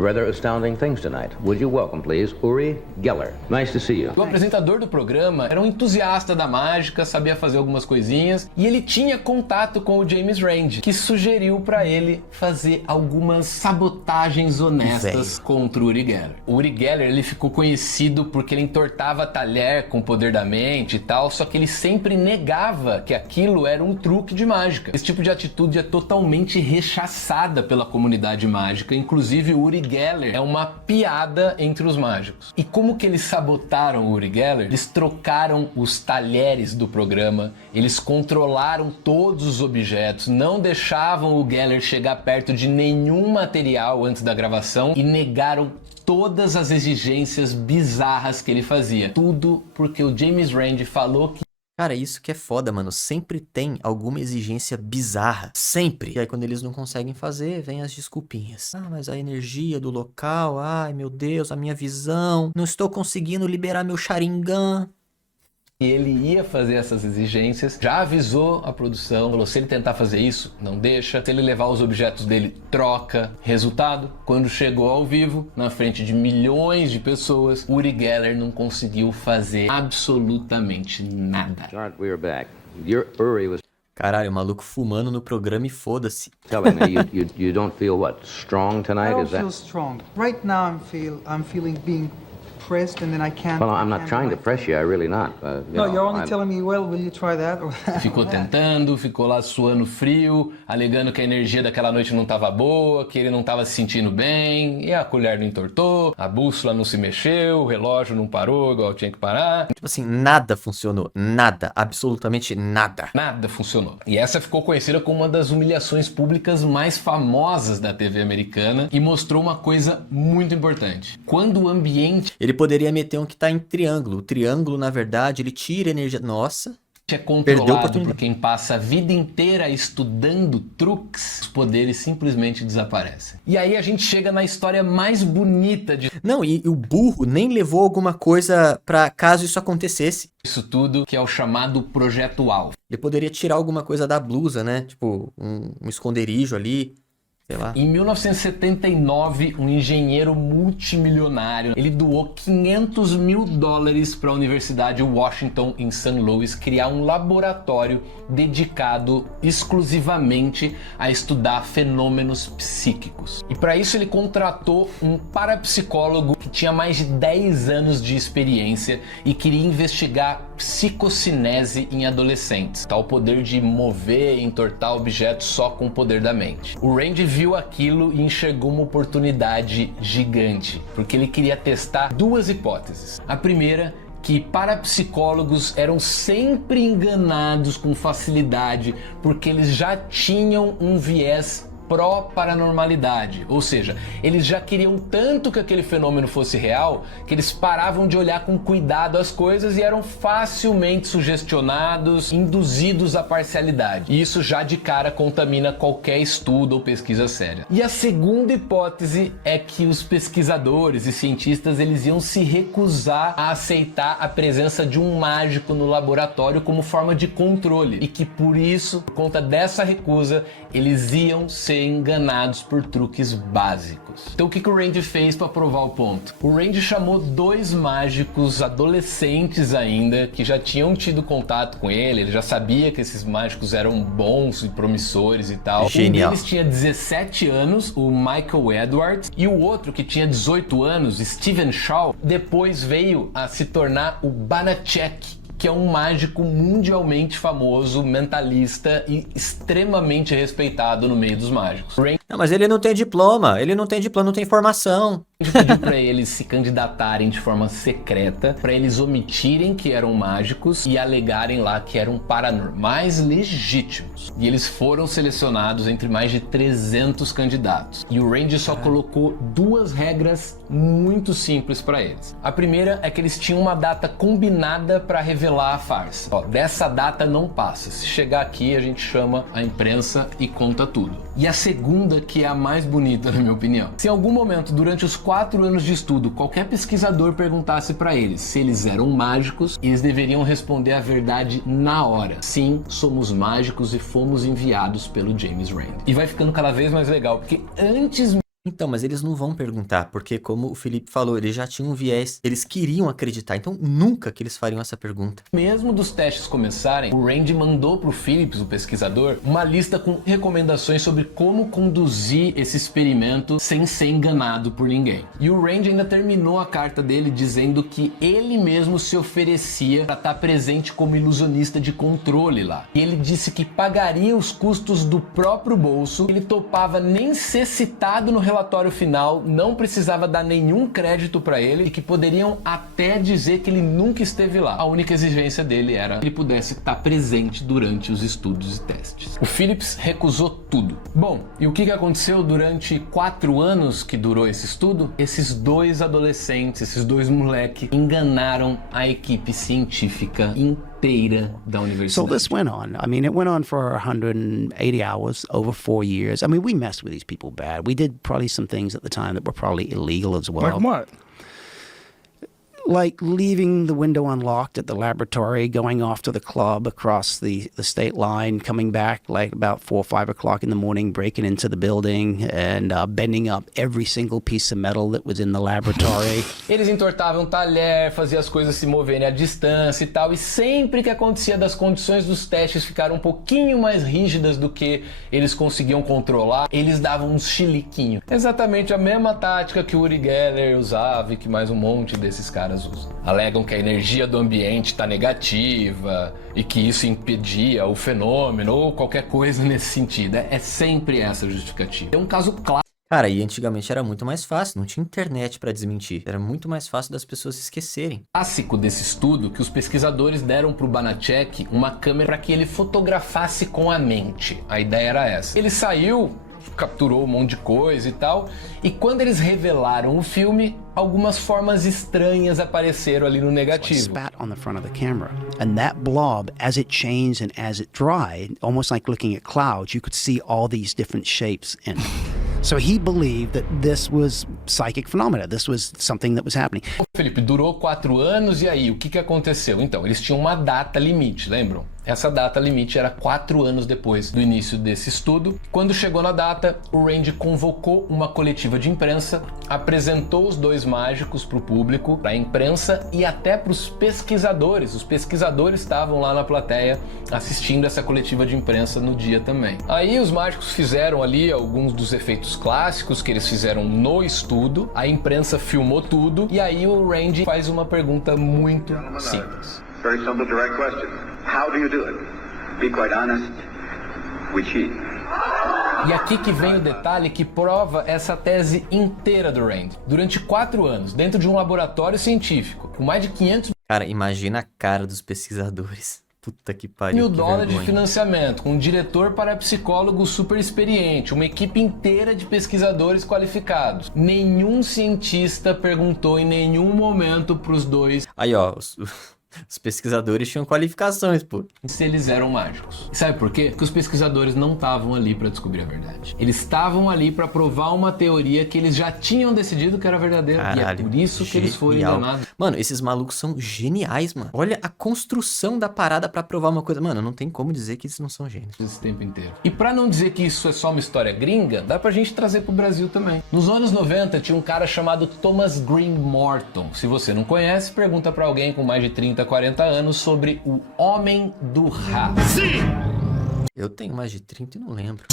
rather astounding things tonight. Would you welcome, please, Uri Geller? Nice to see you. O apresentador do programa era um entusiasta da mágica, sabia fazer algumas coisinhas, e ele tinha contato com o James Randi, que sugeriu pra ele fazer algumas sabotagens honestas contra o Uri Geller. O Uri Geller, ele ficou conhecido porque ele entortava talher com o poder da mente e tal, só que ele sempre negava que aquilo era um truque de mágica. Esse tipo de atitude é totalmente rechaçada pela comunidade mágica, inclusive o Uri Geller é uma piada entre os mágicos. E como que eles sabotaram o Uri Geller? Eles trocaram os talheres do programa, eles controlaram todos os objetos, não deixavam o Geller chegar perto de nenhum material antes da gravação e negaram todas as exigências bizarras que ele fazia. Tudo porque o James Randi falou que Cara, isso que é foda, mano. Sempre tem alguma exigência bizarra. Sempre. E aí, quando eles não conseguem fazer, vem as desculpinhas. Ah, mas a energia do local. Ai, meu Deus, a minha visão. Não estou conseguindo liberar meu Sharingan. E ele ia fazer essas exigências, já avisou a produção, falou: se ele tentar fazer isso, não deixa. Se ele levar os objetos dele, troca. Resultado, quando chegou ao vivo, na frente de milhões de pessoas, Uri Geller não conseguiu fazer absolutamente nada. All right, we are back. Your Uri was Caralho, o maluco fumando no programa e foda-se. telling me you don't feel what, strong I tonight? don't Is that? feel strong. Right now I'm feeling being pressed and then I can't. Well, I'm I not can't trying do to my press you. I really not. No, you're only telling me, well, will you try that? Ficou tentando, ficou lá suando frio, alegando que a energia daquela noite não estava boa, que ele não estava se sentindo bem, e a colher não entortou, a bússola não se mexeu, o relógio não parou igual tinha que parar. Tipo assim, nada funcionou. Nada. Absolutamente nada. Nada funcionou. E essa ficou conhecida como uma das humilhações públicas mais famosas da TV americana e mostrou uma coisa muito importante. Quando o ambiente Ele poderia meter um que tá em triângulo. O triângulo, na verdade, ele tira energia. Nossa. é Perdeu a controlado oportunidade. por quem passa a vida inteira estudando truques, os poderes simplesmente desaparecem. E aí a gente chega na história mais bonita de Não, e o burro nem levou alguma coisa pra caso isso acontecesse. isso tudo, que é o chamado Projeto Alpha. Ele poderia tirar alguma coisa da blusa, né? Tipo, um esconderijo ali, sei lá. Em 1979, um engenheiro multimilionário, ele doou $500 mil para a Universidade Washington em St. Louis criar um laboratório dedicado exclusivamente a estudar fenômenos psíquicos. E para isso ele contratou um parapsicólogo que tinha mais de 10 anos de experiência e queria investigar psicocinese em adolescentes, tal poder de mover e entortar objetos só com o poder da mente. O Randy viu aquilo e enxergou uma oportunidade gigante, porque ele queria testar duas hipóteses. A primeira, que parapsicólogos eram sempre enganados com facilidade porque eles já tinham um viés pró-paranormalidade, ou seja, eles já queriam tanto que aquele fenômeno fosse real que eles paravam de olhar com cuidado as coisas e eram facilmente sugestionados, induzidos à parcialidade. E isso já de cara contamina qualquer estudo ou pesquisa séria. E a segunda hipótese é que os pesquisadores e cientistas eles iam se recusar a aceitar a presença de um mágico no laboratório como forma de controle e que por isso, por conta dessa recusa, eles iam ser enganados por truques básicos. Então o que o Randy fez para provar o ponto? O Randy chamou dois mágicos adolescentes ainda, que já tinham tido contato com ele já sabia que esses mágicos eram bons e promissores e tal. Genial. Um deles tinha 17 anos, o Michael Edwards, e o outro que tinha 18 anos, Stephen Shaw, depois veio a se tornar o Banachek, que é um mágico mundialmente famoso, mentalista e extremamente respeitado no meio dos mágicos. Não, mas ele não tem diploma, não tem formação. Randy pediu para eles se candidatarem de forma secreta, para eles omitirem que eram mágicos e alegarem lá que eram paranormais legítimos. E eles foram selecionados entre mais de 300 candidatos. E o Randy só colocou duas regras muito simples para eles. A primeira é que eles tinham uma data combinada para revelar a farsa. Ó, dessa data não passa. Se chegar aqui, a gente chama a imprensa e conta tudo. E a segunda, que é a mais bonita, na minha opinião. Se em algum momento, durante os 4 anos de estudo, qualquer pesquisador perguntasse para eles se eles eram mágicos, eles deveriam responder a verdade na hora. Sim, somos mágicos e fomos enviados pelo James Randi. E vai ficando cada vez mais legal, porque antes Então, mas eles não vão perguntar, porque como o Felipe falou, eles já tinham um viés, eles queriam acreditar, então nunca que eles fariam essa pergunta. mesmo dos testes começarem, o Randy mandou pro Phillips, o pesquisador, uma lista com recomendações sobre como conduzir esse experimento sem ser enganado por ninguém. E o Randy ainda terminou a carta dele dizendo que ele mesmo se oferecia para estar presente como ilusionista de controle lá. E ele disse que pagaria os custos do próprio bolso, ele topava nem ser citado no relatório final, não precisava dar nenhum crédito para ele e que poderiam até dizer que ele nunca esteve lá. A única exigência dele era que ele pudesse estar presente durante os estudos e testes. O Phillips recusou tudo. Bom, e o que aconteceu durante 4 anos que durou esse estudo? Esses dois adolescentes, esses dois moleques, enganaram a equipe científica inteira. inteira da So universidade. this went on. I mean, it went on for 180 hours over 4 years. I mean, we messed with these people bad. We did probably some things at the time that were probably illegal as well. Like what? Like leaving the window unlocked at the laboratory, going off to the club across the state line, coming back like about 4 or 5 o'clock in the morning, breaking into the building and bending up every single piece of metal that was in the laboratory. Eles entortavam talher, faziam as coisas se moverem à distância e tal, e sempre que acontecia das condições dos testes ficaram um pouquinho mais rígidas do que eles conseguiam controlar, eles davam uns chiliquinhos. Exatamente a mesma tática que o Uri Geller usava e que mais um monte desses caras usam. Alegam que a energia do ambiente está negativa e que isso impedia o fenômeno ou qualquer coisa nesse sentido. É sempre essa a justificativa. É um caso clássico. Cara, e antigamente era muito mais fácil, não tinha internet pra desmentir. Era muito mais fácil das pessoas se esquecerem. Clássico desse estudo que os pesquisadores deram pro Banachek uma câmera para que ele fotografasse com a mente. A ideia era essa. Ele saiu, capturou um monte de coisa e tal, e quando eles revelaram o filme, algumas formas estranhas apareceram ali no So I negativo. spat on the front of the camera, and that blob, as it changed and as it dried, almost like looking at clouds, you could see all these different shapes in it. So he believed that this was psychic phenomena. This was something that was happening. Felipe, durou 4 anos e aí, o que aconteceu? Então, eles tinham uma data limite, lembram? Essa data limite era 4 anos depois do início desse estudo. Quando chegou na data, o Rand convocou uma coletiva de imprensa, apresentou os 2 mágicos para o público, para a imprensa e até para os pesquisadores. Os pesquisadores estavam lá na plateia assistindo essa coletiva de imprensa no dia também. Aí os mágicos fizeram ali alguns dos efeitos clássicos que eles fizeram no estudo, a imprensa filmou tudo e aí o Rand faz uma pergunta muito simples. Very simple, direct question. How do you do it? Be quite honest. We cheat. E aqui que vem o detalhe que prova essa tese inteira do Rand. Durante 4 anos, dentro de um laboratório científico, com mais de 500 Cara, imagina a cara dos pesquisadores. Puta que pariu, mil que dólares de vergonha. financiamento, com um diretor parapsicólogo super experiente, uma equipe inteira de pesquisadores qualificados. Nenhum cientista perguntou em nenhum momento pros 2 Aí, ó, os pesquisadores tinham qualificações, pô. se eles eram mágicos. E sabe por quê? Porque os pesquisadores não estavam ali para descobrir a verdade. Eles estavam ali para provar uma teoria que eles já tinham decidido que era verdadeira. Caralho, E é por isso que eles foram genial. enganados. Mano, esses malucos são geniais, mano. Olha a construção da parada pra provar uma coisa. Mano, não tem como dizer que eles não são gênios. Esse tempo inteiro. E pra não dizer que isso é só uma história gringa, dá pra gente trazer pro Brasil também. Nos anos 90 tinha um cara chamado Thomas Green Morton. Se você não conhece, pergunta pra alguém com mais de 30, 40 anos sobre o Homem do Ra. Eu tenho mais de 30 e não lembro.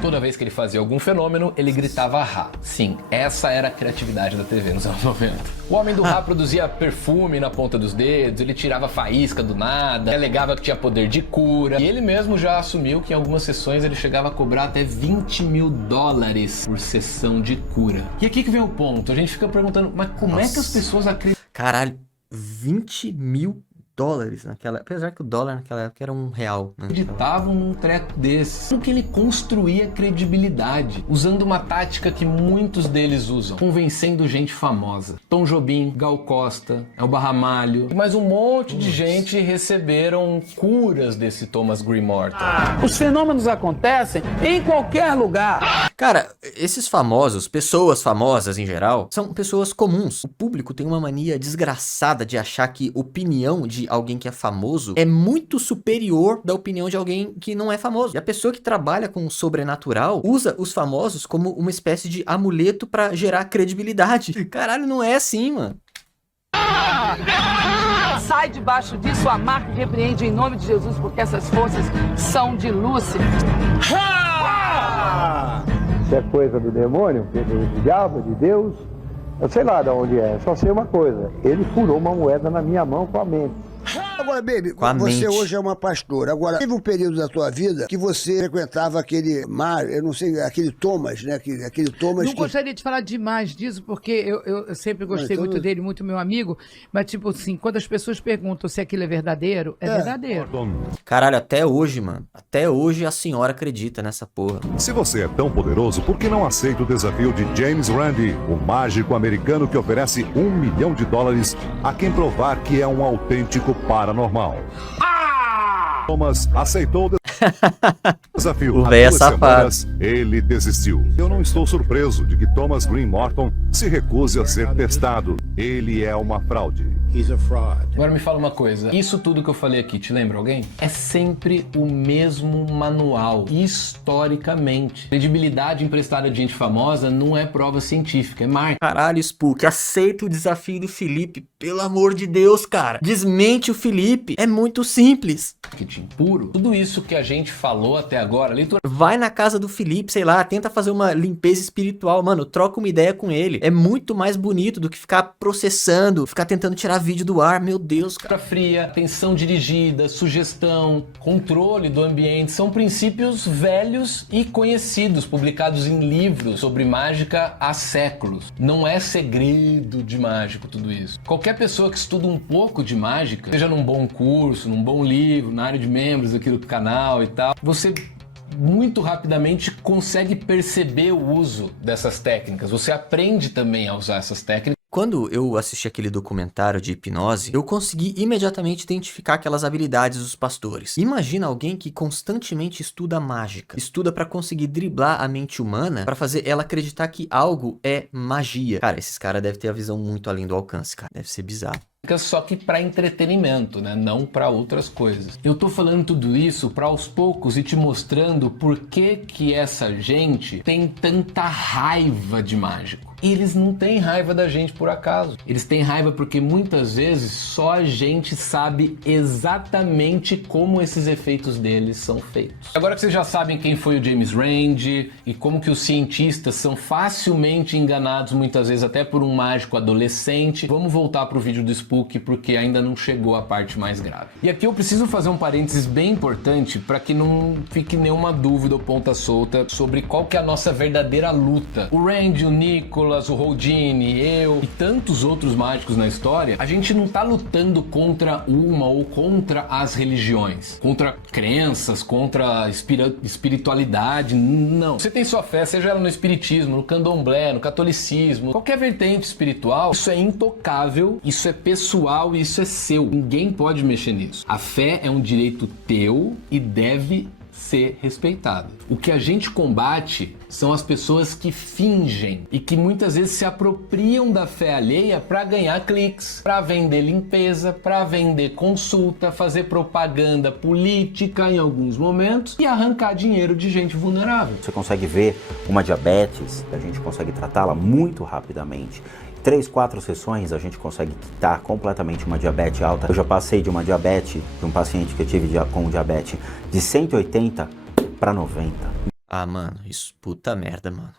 Toda vez que ele fazia algum fenômeno, ele gritava Ra. Sim, essa era a criatividade da TV nos anos 90. O Homem do Ra produzia perfume na ponta dos dedos, ele tirava faísca do nada, alegava que tinha poder de cura. E ele mesmo já assumiu que em algumas sessões ele chegava a cobrar até $20 mil por sessão de cura. E aqui que vem o ponto, a gente fica perguntando, mas como é que as pessoas acreditam? Caralho, $20 mil naquela... Apesar que o dólar naquela época era R$1, né? Acreditavam num treco desse. Como que ele construía credibilidade? Usando uma tática que muitos deles usam. Convencendo gente famosa. Tom Jobim, Gal Costa, Elba Ramalho. E mais um monte de gente receberam curas desse Thomas Green Morton. Os fenômenos acontecem em qualquer lugar. Cara, esses famosos, pessoas famosas em geral, são pessoas comuns. O público tem uma mania desgraçada de achar que opinião de alguém que é famoso é muito superior da opinião de alguém que não é famoso. E a pessoa que trabalha com o sobrenatural usa os famosos como uma espécie de amuleto pra gerar credibilidade. Caralho, não é assim, mano. Sai debaixo disso, a marca e repreende em nome de Jesus, porque essas forças são de Lúcifer. Se é coisa do demônio, do diabo, de Deus, eu sei lá de onde é. Só sei uma coisa, ele furou uma moeda na minha mão com a mente. Agora, baby, Com a você mente. hoje é uma pastora. Agora, teve um período da tua vida que você frequentava aquele mar, eu não sei, aquele Thomas, né? Aquele Thomas Não gostaria de falar demais disso, porque eu sempre gostei muito dele, muito meu amigo, mas tipo assim, quando as pessoas perguntam se aquilo é verdadeiro, é verdadeiro. Caralho, até hoje, mano. Até hoje a senhora acredita nessa porra. Se você é tão poderoso, por que não aceita o desafio de James Randi, o mágico americano que oferece $1 milhão a quem provar que é um autêntico paranormal? Thomas aceitou o desafio. O Há véio é 2 safado. semanas, ele desistiu. Eu não estou surpreso de que Thomas Green Morton se recuse a ser testado. Ele é uma fraude. Agora me fala uma coisa, isso tudo que eu falei aqui, te lembra alguém? É sempre o mesmo manual, historicamente. Credibilidade emprestada de gente famosa não é prova científica, é marketing. Caralho, Spook, aceita o desafio do Felipe. Pelo amor de Deus, cara. Desmente o Felipe. É muito simples. Marketing puro. Tudo isso que a gente falou até agora, leitura... Vai na casa do Felipe, sei lá, tenta fazer uma limpeza espiritual. Mano, troca uma ideia com ele. É muito mais bonito do que ficar processando, ficar tentando tirar vídeo do ar. Meu Deus, cara. Fria, atenção dirigida, sugestão, controle do ambiente, são princípios velhos e conhecidos, publicados em livros sobre mágica há séculos. Não é segredo de mágico tudo isso. Qualquer pessoa que estuda um pouco de mágica, seja num bom curso, num bom livro, na área de membros aqui do canal e tal, você muito rapidamente consegue perceber o uso dessas técnicas. Você aprende também a usar essas técnicas. Quando eu assisti aquele documentário de hipnose, eu consegui imediatamente identificar aquelas habilidades dos pastores. Imagina alguém que constantemente estuda mágica, estuda pra conseguir driblar a mente humana, pra fazer ela acreditar que algo é magia. Cara, esses caras devem ter a visão muito além do alcance, cara. Deve ser bizarro. Só que para entretenimento, né? Não para outras coisas. Eu tô falando tudo isso para aos poucos ir te mostrando por que essa gente tem tanta raiva de mágico. E eles não têm raiva da gente por acaso. Eles têm raiva porque muitas vezes só a gente sabe exatamente como esses efeitos deles são feitos. Agora que vocês já sabem quem foi o James Randi e como que os cientistas são facilmente enganados muitas vezes até por um mágico adolescente, vamos voltar pro vídeo do Spook porque ainda não chegou a parte mais grave. E aqui eu preciso fazer um parênteses bem importante para que não fique nenhuma dúvida ou ponta solta sobre qual que é a nossa verdadeira luta. O Randi, o Nicholas, o Houdini, eu e tantos outros mágicos na história, a gente não tá lutando contra uma ou contra as religiões, contra crenças, contra espiritualidade, não. Você tem sua fé, seja ela no espiritismo, no candomblé, no catolicismo, qualquer vertente espiritual, isso é intocável, isso é pessoal e isso é seu. Ninguém pode mexer nisso. A fé é um direito teu e deve ser respeitado. O que a gente combate são as pessoas que fingem e que muitas vezes se apropriam da fé alheia para ganhar cliques, para vender limpeza, para vender consulta, fazer propaganda política em alguns momentos e arrancar dinheiro de gente vulnerável. Você consegue ver uma diabetes, a gente consegue tratá-la muito rapidamente. 3, 4 sessões a gente consegue quitar completamente uma diabetes alta. Eu já passei de uma diabetes, de um paciente que eu tive com diabetes de 180 para 90. Ah, mano, isso puta merda, mano.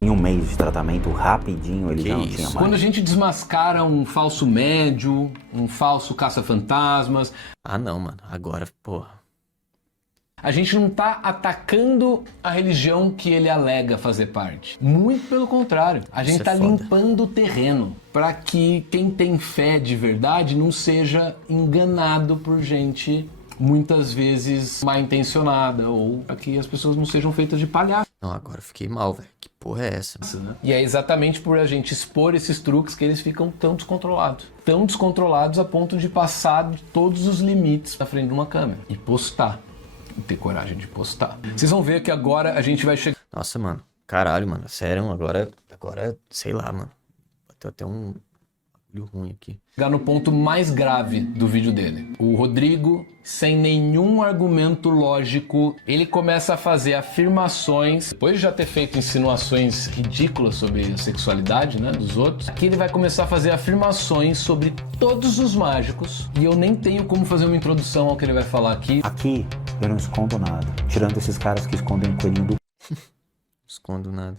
Em um mês de tratamento, rapidinho, ele já não tinha mais. Quando a gente desmascara um falso médium, um falso caça-fantasmas... Ah, não, mano, agora, porra. A gente não tá atacando a religião que ele alega fazer parte. Muito pelo contrário. A gente tá limpando o terreno para que quem tem fé de verdade não seja enganado por gente muitas vezes mal intencionada ou para que as pessoas não sejam feitas de palhaço. Não, agora eu fiquei mal, velho. Que porra é essa? E é exatamente por a gente expor esses truques que eles ficam tão descontrolados. Tão descontrolados a ponto de passar de todos os limites na frente de uma câmera e postar. Ter coragem de postar. Vocês vão ver que agora a gente vai chegar... Nossa, mano. Caralho, mano. Sério, agora, sei lá, mano. Bateu até um bagulho ruim aqui. Chegar no ponto mais grave do vídeo dele. O Rodrigo, sem nenhum argumento lógico, ele começa a fazer afirmações, depois de já ter feito insinuações ridículas sobre a sexualidade, né, dos outros. Aqui ele vai começar a fazer afirmações sobre todos os mágicos, e eu nem tenho como fazer uma introdução ao que ele vai falar aqui. Aqui eu não escondo nada, tirando esses caras que escondem o coelhinho do... Escondo nada.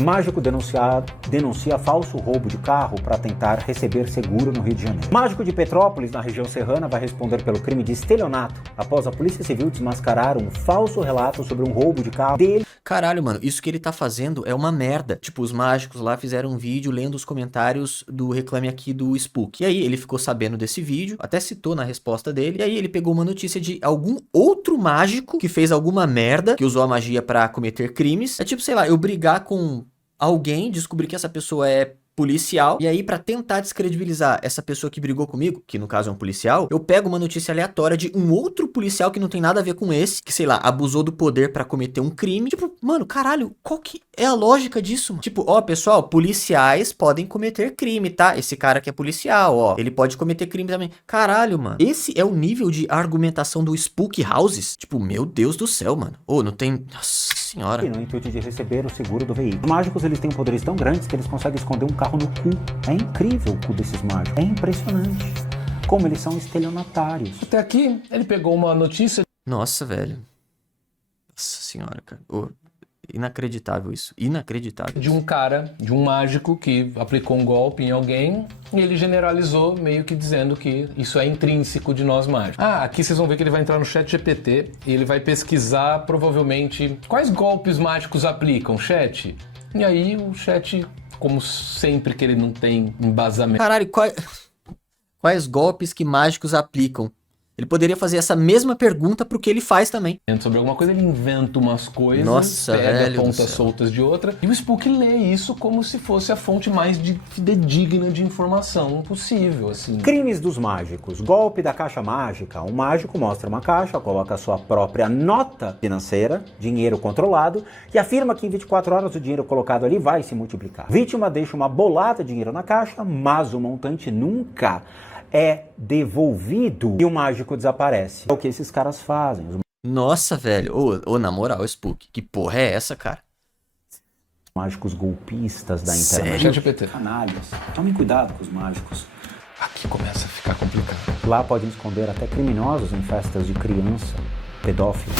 Mágico denuncia falso roubo de carro para tentar receber seguro no Rio de Janeiro. Mágico de Petrópolis, na região serrana, vai responder pelo crime de estelionato após a Polícia Civil desmascarar um falso relato sobre um roubo de carro dele. Caralho, mano, isso que ele tá fazendo é uma merda. Tipo, os mágicos lá fizeram um vídeo lendo os comentários do Reclame Aqui do Spook. E aí ele ficou sabendo desse vídeo, até citou na resposta dele, e aí ele pegou uma notícia de algum outro mágico que fez alguma merda, que usou a magia pra cometer crimes. É tipo, sei lá, eu brigar com alguém, descobrir que essa pessoa é policial, e aí pra tentar descredibilizar essa pessoa que brigou comigo, que no caso é um policial, eu pego uma notícia aleatória de um outro policial que não tem nada a ver com esse, que sei lá, abusou do poder pra cometer um crime. Tipo, mano, caralho, qual que é a lógica disso, mano? Tipo, ó, pessoal, policiais podem cometer crime, tá? Esse cara que é policial, ó, ele pode cometer crime também. Caralho, mano, esse é o nível de argumentação do Spook Houses? Tipo, meu Deus do céu, mano. Ô, não tem... Nossa senhora. No intuito de receber o seguro do veículo. Os mágicos, eles têm poderes tão grandes que eles conseguem esconder um carro no cu. É incrível o cu desses mágicos. É impressionante como eles são estelionatários. Até aqui, ele pegou uma notícia... Nossa, velho. Nossa senhora, cara. Ô, inacreditável isso. Inacreditável. De um cara, de um mágico que aplicou um golpe em alguém e ele generalizou, meio que dizendo que isso é intrínseco de nós mágicos. Ah, aqui vocês vão ver que ele vai entrar no ChatGPT e ele vai pesquisar, provavelmente, quais golpes mágicos aplicam, chat? E aí o chat, como sempre que ele não tem embasamento... Caralho, quais golpes que mágicos aplicam? Ele poderia fazer essa mesma pergunta pro que ele faz também. Sobre alguma coisa, ele inventa umas coisas, nossa, pega pontas soltas de outra, e o Spook lê isso como se fosse a fonte mais fidedigna de informação possível, assim. Crimes dos mágicos. Golpe da caixa mágica. Um mágico mostra uma caixa, coloca a sua própria nota financeira, dinheiro controlado, e afirma que em 24 horas o dinheiro colocado ali vai se multiplicar. Vítima deixa uma bolada de dinheiro na caixa, mas o montante nunca é devolvido e o mágico desaparece. É o que esses caras fazem. Nossa, velho. Ô, na moral, Spook, que porra é essa, cara? Mágicos golpistas da internet. ChatGPT. Canalhas. Tomem cuidado com os mágicos. Aqui começa a ficar complicado. Lá podem esconder até criminosos em festas de criança, pedófilos.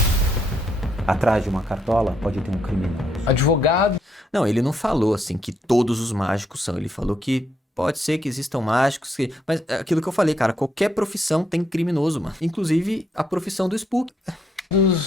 Atrás de uma cartola pode ter um criminoso. Advogado. Não, ele não falou assim que todos os mágicos são. Ele falou que pode ser que existam mágicos que... Mas é aquilo que eu falei, cara, qualquer profissão tem criminoso, mano. Inclusive a profissão do Spook.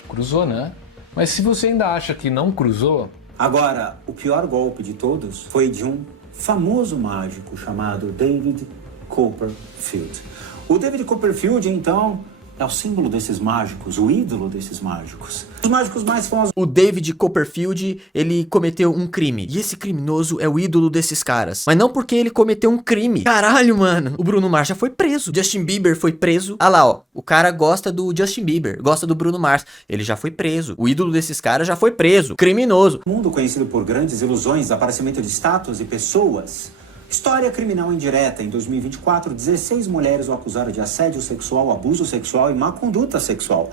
Cruzou, né? Mas se você ainda acha que não cruzou... Agora, o pior golpe de todos foi de um famoso mágico chamado David Copperfield. O David Copperfield, então, é o símbolo desses mágicos, o ídolo desses mágicos. Os mágicos mais famosos... O David Copperfield, ele cometeu um crime. E esse criminoso é o ídolo desses caras. Mas não porque ele cometeu um crime. Caralho, mano. O Bruno Mars já foi preso. Justin Bieber foi preso. Ah lá, ó. O cara gosta do Justin Bieber, gosta do Bruno Mars. Ele já foi preso. O ídolo desses caras já foi preso. Criminoso. O mundo conhecido por grandes ilusões, aparecimento de estátuas e pessoas... História criminal indireta. Em 2024, 16 mulheres o acusaram de assédio sexual, abuso sexual e má conduta sexual.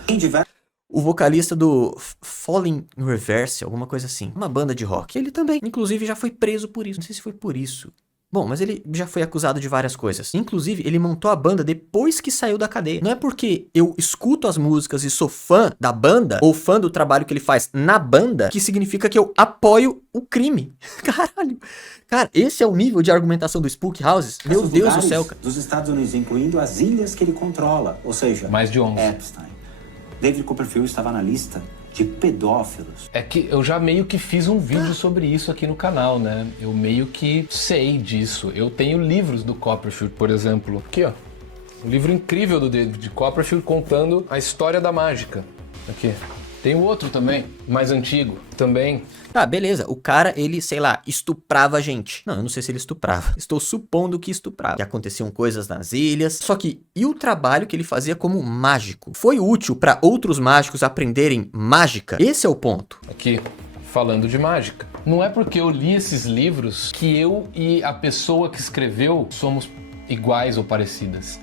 O vocalista do Falling in Reverse, alguma coisa assim, uma banda de rock, ele também, inclusive, já foi preso por isso. Não sei se foi por isso. Bom, mas ele já foi acusado de várias coisas. Inclusive, ele montou a banda depois que saiu da cadeia. Não é porque eu escuto as músicas e sou fã da banda, ou fã do trabalho que ele faz na banda, que significa que eu apoio o crime. Caralho. Cara, esse é o nível de argumentação do Spook Houses? Meu Deus do céu, cara. Dos Estados Unidos, incluindo as ilhas que ele controla. Ou seja, mais de 11. Epstein. David Copperfield estava na lista de pedófilos. É que eu já meio que fiz um vídeo sobre isso aqui no canal, né? Eu meio que sei disso. Eu tenho livros do Copperfield, por exemplo. Aqui, ó. Um livro incrível do David Copperfield contando a história da mágica. Aqui. Tem outro também, mais antigo, também. Tá, beleza. O cara, ele, sei lá, estuprava gente. Não, eu não sei se ele estuprava. Estou supondo que estuprava. Que aconteciam coisas nas ilhas. Só que, e o trabalho que ele fazia como mágico? Foi útil para outros mágicos aprenderem mágica? Esse é o ponto. Aqui, falando de mágica. Não é porque eu li esses livros que eu e a pessoa que escreveu somos iguais ou parecidas.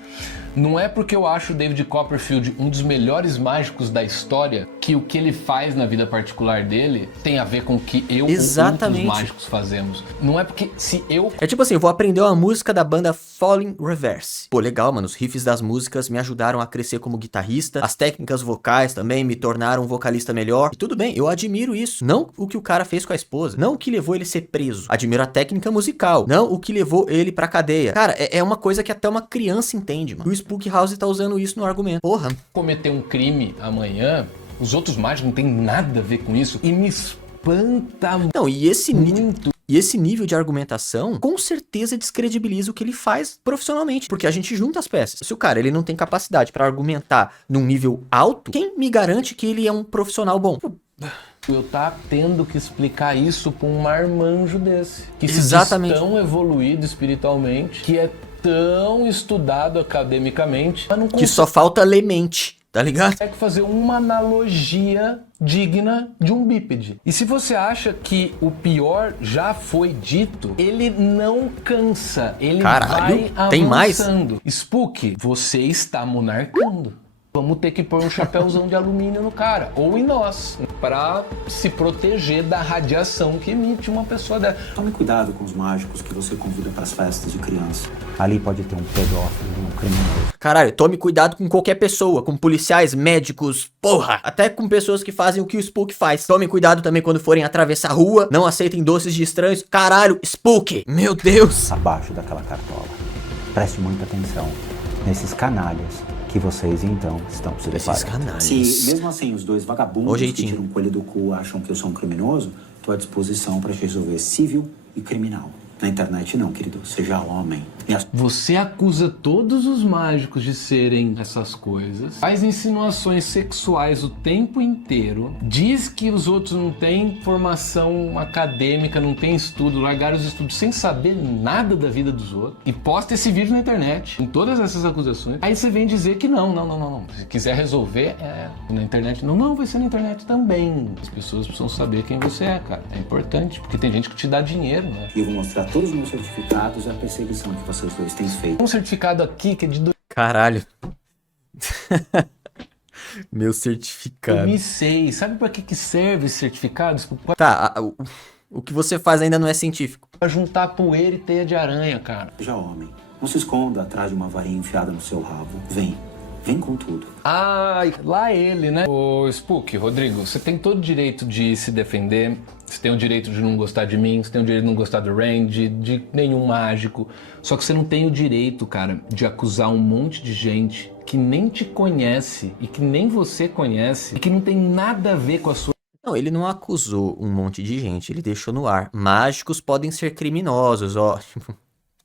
Não é porque eu acho o David Copperfield um dos melhores mágicos da história que o que ele faz na vida particular dele tem a ver com o que eu ou outros mágicos fazemos. Não é porque se eu... É tipo assim, eu vou aprender uma música da banda Falling Reverse. Pô, legal, mano, os riffs das músicas me ajudaram a crescer como guitarrista, as técnicas vocais também me tornaram um vocalista melhor. E tudo bem, eu admiro isso. Não o que o cara fez com a esposa, não o que levou ele a ser preso. Admiro a técnica musical, não o que levou ele pra cadeia. Cara, é uma coisa que até uma criança entende, mano. O Spook House tá usando isso no argumento. Porra. Cometer um crime amanhã, os outros mágicos não tem nada a ver com isso e me espanta muito. Não, e esse nível de argumentação, com certeza descredibiliza o que ele faz profissionalmente, porque a gente junta as peças. Se o cara ele não tem capacidade pra argumentar num nível alto, quem me garante que ele é um profissional bom? Eu tá tendo que explicar isso pra um marmanjo desse, que Exatamente. Se diz tão evoluído espiritualmente, que é tão estudado academicamente, mas não que só falta lemente. Tá ligado? Consegue fazer uma analogia digna de um bípede. E se você acha que o pior já foi dito, ele não cansa, ele vai avançando. Tem mais? Spook, você está monarcando. Vamos ter que pôr um chapéuzão de alumínio no cara, ou em nós, para se proteger da radiação que emite uma pessoa dessa. Tome cuidado com os mágicos que você convida para as festas de criança. Ali pode ter um pedófilo, um criminoso. Caralho, tome cuidado com qualquer pessoa, com policiais, médicos, porra, até com pessoas que fazem o que o Spook faz. Tome cuidado também quando forem atravessar a rua, não aceitem doces de estranhos. Caralho, Spook, meu Deus. Abaixo daquela cartola. Preste muita atenção nesses canalhas que vocês, então, estão se deparando. Se mesmo assim os dois vagabundos que tiram um coelho do cu acham que eu sou um criminoso, tô à disposição para te resolver civil e criminal. Na internet não, querido. Seja homem. Você acusa todos os mágicos de serem essas coisas, faz insinuações sexuais o tempo inteiro, diz que os outros não têm formação acadêmica, não têm estudo, largaram os estudos sem saber nada da vida dos outros e posta esse vídeo na internet, com todas essas acusações. Aí você vem dizer que não. Se quiser resolver, na internet. Não, vai ser na internet também. As pessoas precisam saber quem você é, cara. É importante, porque tem gente que te dá dinheiro, né? E eu vou mostrar todos os meus certificados e a perseguição que vocês dois têm feito. Um certificado aqui que é de... Caralho. Meu certificado. 2006. Sabe pra que serve esse certificado? Tá, o que você faz ainda não é científico. Pra juntar poeira e teia de aranha, cara. Seja homem. Não se esconda atrás de uma varinha enfiada no seu rabo. Vem com tudo. Lá ele, né? Ô, Spook, Rodrigo, você tem todo o direito de se defender. Você tem o direito de não gostar de mim. Você tem o direito de não gostar do Randy, de nenhum mágico. Só que você não tem o direito, cara, de acusar um monte de gente que nem te conhece e que nem você conhece e que não tem nada a ver com a sua... Não, ele não acusou um monte de gente. Ele deixou no ar. Mágicos podem ser criminosos, ó.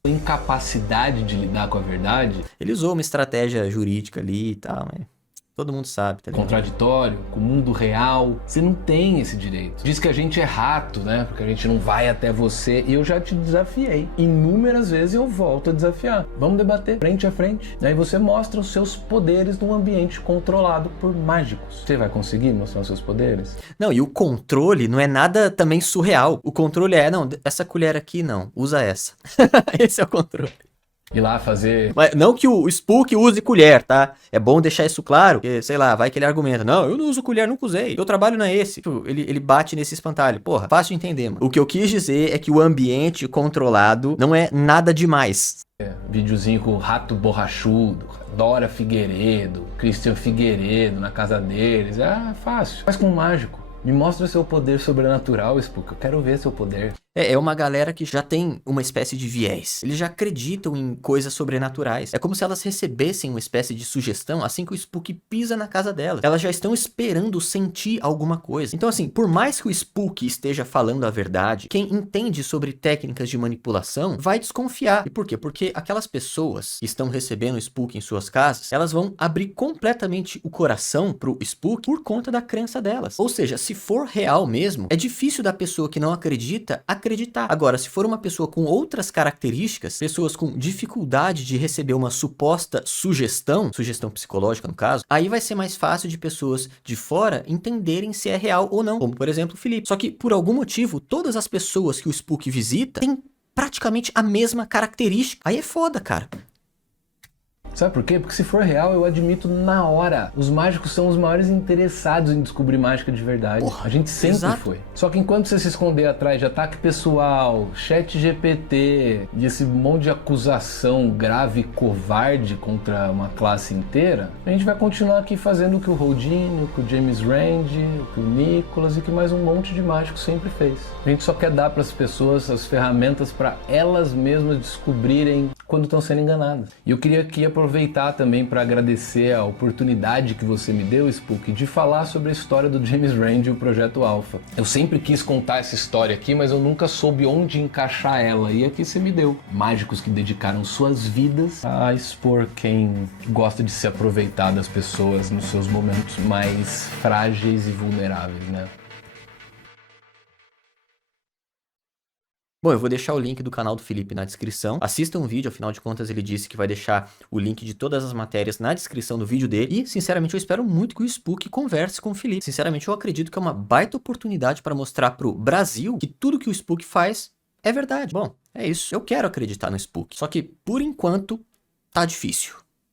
Incapacidade de lidar com a verdade. Ele usou uma estratégia jurídica ali e tal, mas todo mundo sabe, tá ligado? Contraditório com o mundo real. Você não tem esse direito. Diz que a gente é rato, né? Porque a gente não vai até você. E eu já te desafiei. Inúmeras vezes eu volto a desafiar. Vamos debater frente a frente. Aí você mostra os seus poderes num ambiente controlado por mágicos. Você vai conseguir mostrar os seus poderes? Não, e o controle não é nada também surreal. O controle não, essa colher aqui não, usa essa. Esse é o controle. Ir lá fazer... Mas não que o Spook use colher, tá? É bom deixar isso claro, porque, sei lá, vai que ele argumenta. Não, eu não uso colher, nunca usei. Meu trabalho não é esse. Ele bate nesse espantalho. Porra, fácil de entender, mano. O que eu quis dizer é que o ambiente controlado não é nada demais. Videozinho com o Rato Borrachudo, Dora Figueiredo, Christian Figueiredo na casa deles. Fácil. Faz com um mágico. Me mostra seu poder sobrenatural, Spook. Eu quero ver seu poder. É uma galera que já tem uma espécie de viés. Eles já acreditam em coisas sobrenaturais. É como se elas recebessem uma espécie de sugestão assim que o Spook pisa na casa delas. Elas já estão esperando sentir alguma coisa. Então assim, por mais que o Spook esteja falando a verdade, quem entende sobre técnicas de manipulação vai desconfiar. E por quê? Porque aquelas pessoas que estão recebendo o Spook em suas casas, elas vão abrir completamente o coração pro Spook por conta da crença delas. Ou seja, se for real mesmo, é difícil da pessoa que não acredita acreditar. Agora, se for uma pessoa com outras características, pessoas com dificuldade de receber uma suposta sugestão psicológica no caso, aí vai ser mais fácil de pessoas de fora entenderem se é real ou não, como por exemplo o Felipe. Só que por algum motivo, todas as pessoas que o Spook visita têm praticamente a mesma característica. Aí é foda, cara. Sabe por quê? Porque se for real, eu admito na hora. Os mágicos são os maiores interessados em descobrir mágica de verdade. Porra, a gente sempre foi. Só que enquanto você se esconder atrás de ataque pessoal, chat GPT e esse monte de acusação grave e covarde contra uma classe inteira, a gente vai continuar aqui fazendo o que o Houdini, o que o James Randi, o que o Nicholas e que mais um monte de mágico sempre fez. A gente só quer dar para as pessoas as ferramentas para elas mesmas descobrirem quando estão sendo enganadas. E eu queria aqui aproveitar também para agradecer a oportunidade que você me deu, Spook, de falar sobre a história do James Randi e o Projeto Alpha. Eu sempre quis contar essa história aqui, mas eu nunca soube onde encaixar ela, e aqui você me deu. Mágicos que dedicaram suas vidas a expor quem gosta de se aproveitar das pessoas nos seus momentos mais frágeis e vulneráveis, né? Bom, eu vou deixar o link do canal do Felipe na descrição. Assista um vídeo, afinal de contas ele disse que vai deixar o link de todas as matérias na descrição do vídeo dele. E, sinceramente, eu espero muito que o Spook converse com o Felipe. Sinceramente, eu acredito que é uma baita oportunidade para mostrar pro Brasil que tudo que o Spook faz é verdade. Bom, é isso. Eu quero acreditar no Spook. Só que, por enquanto, tá difícil.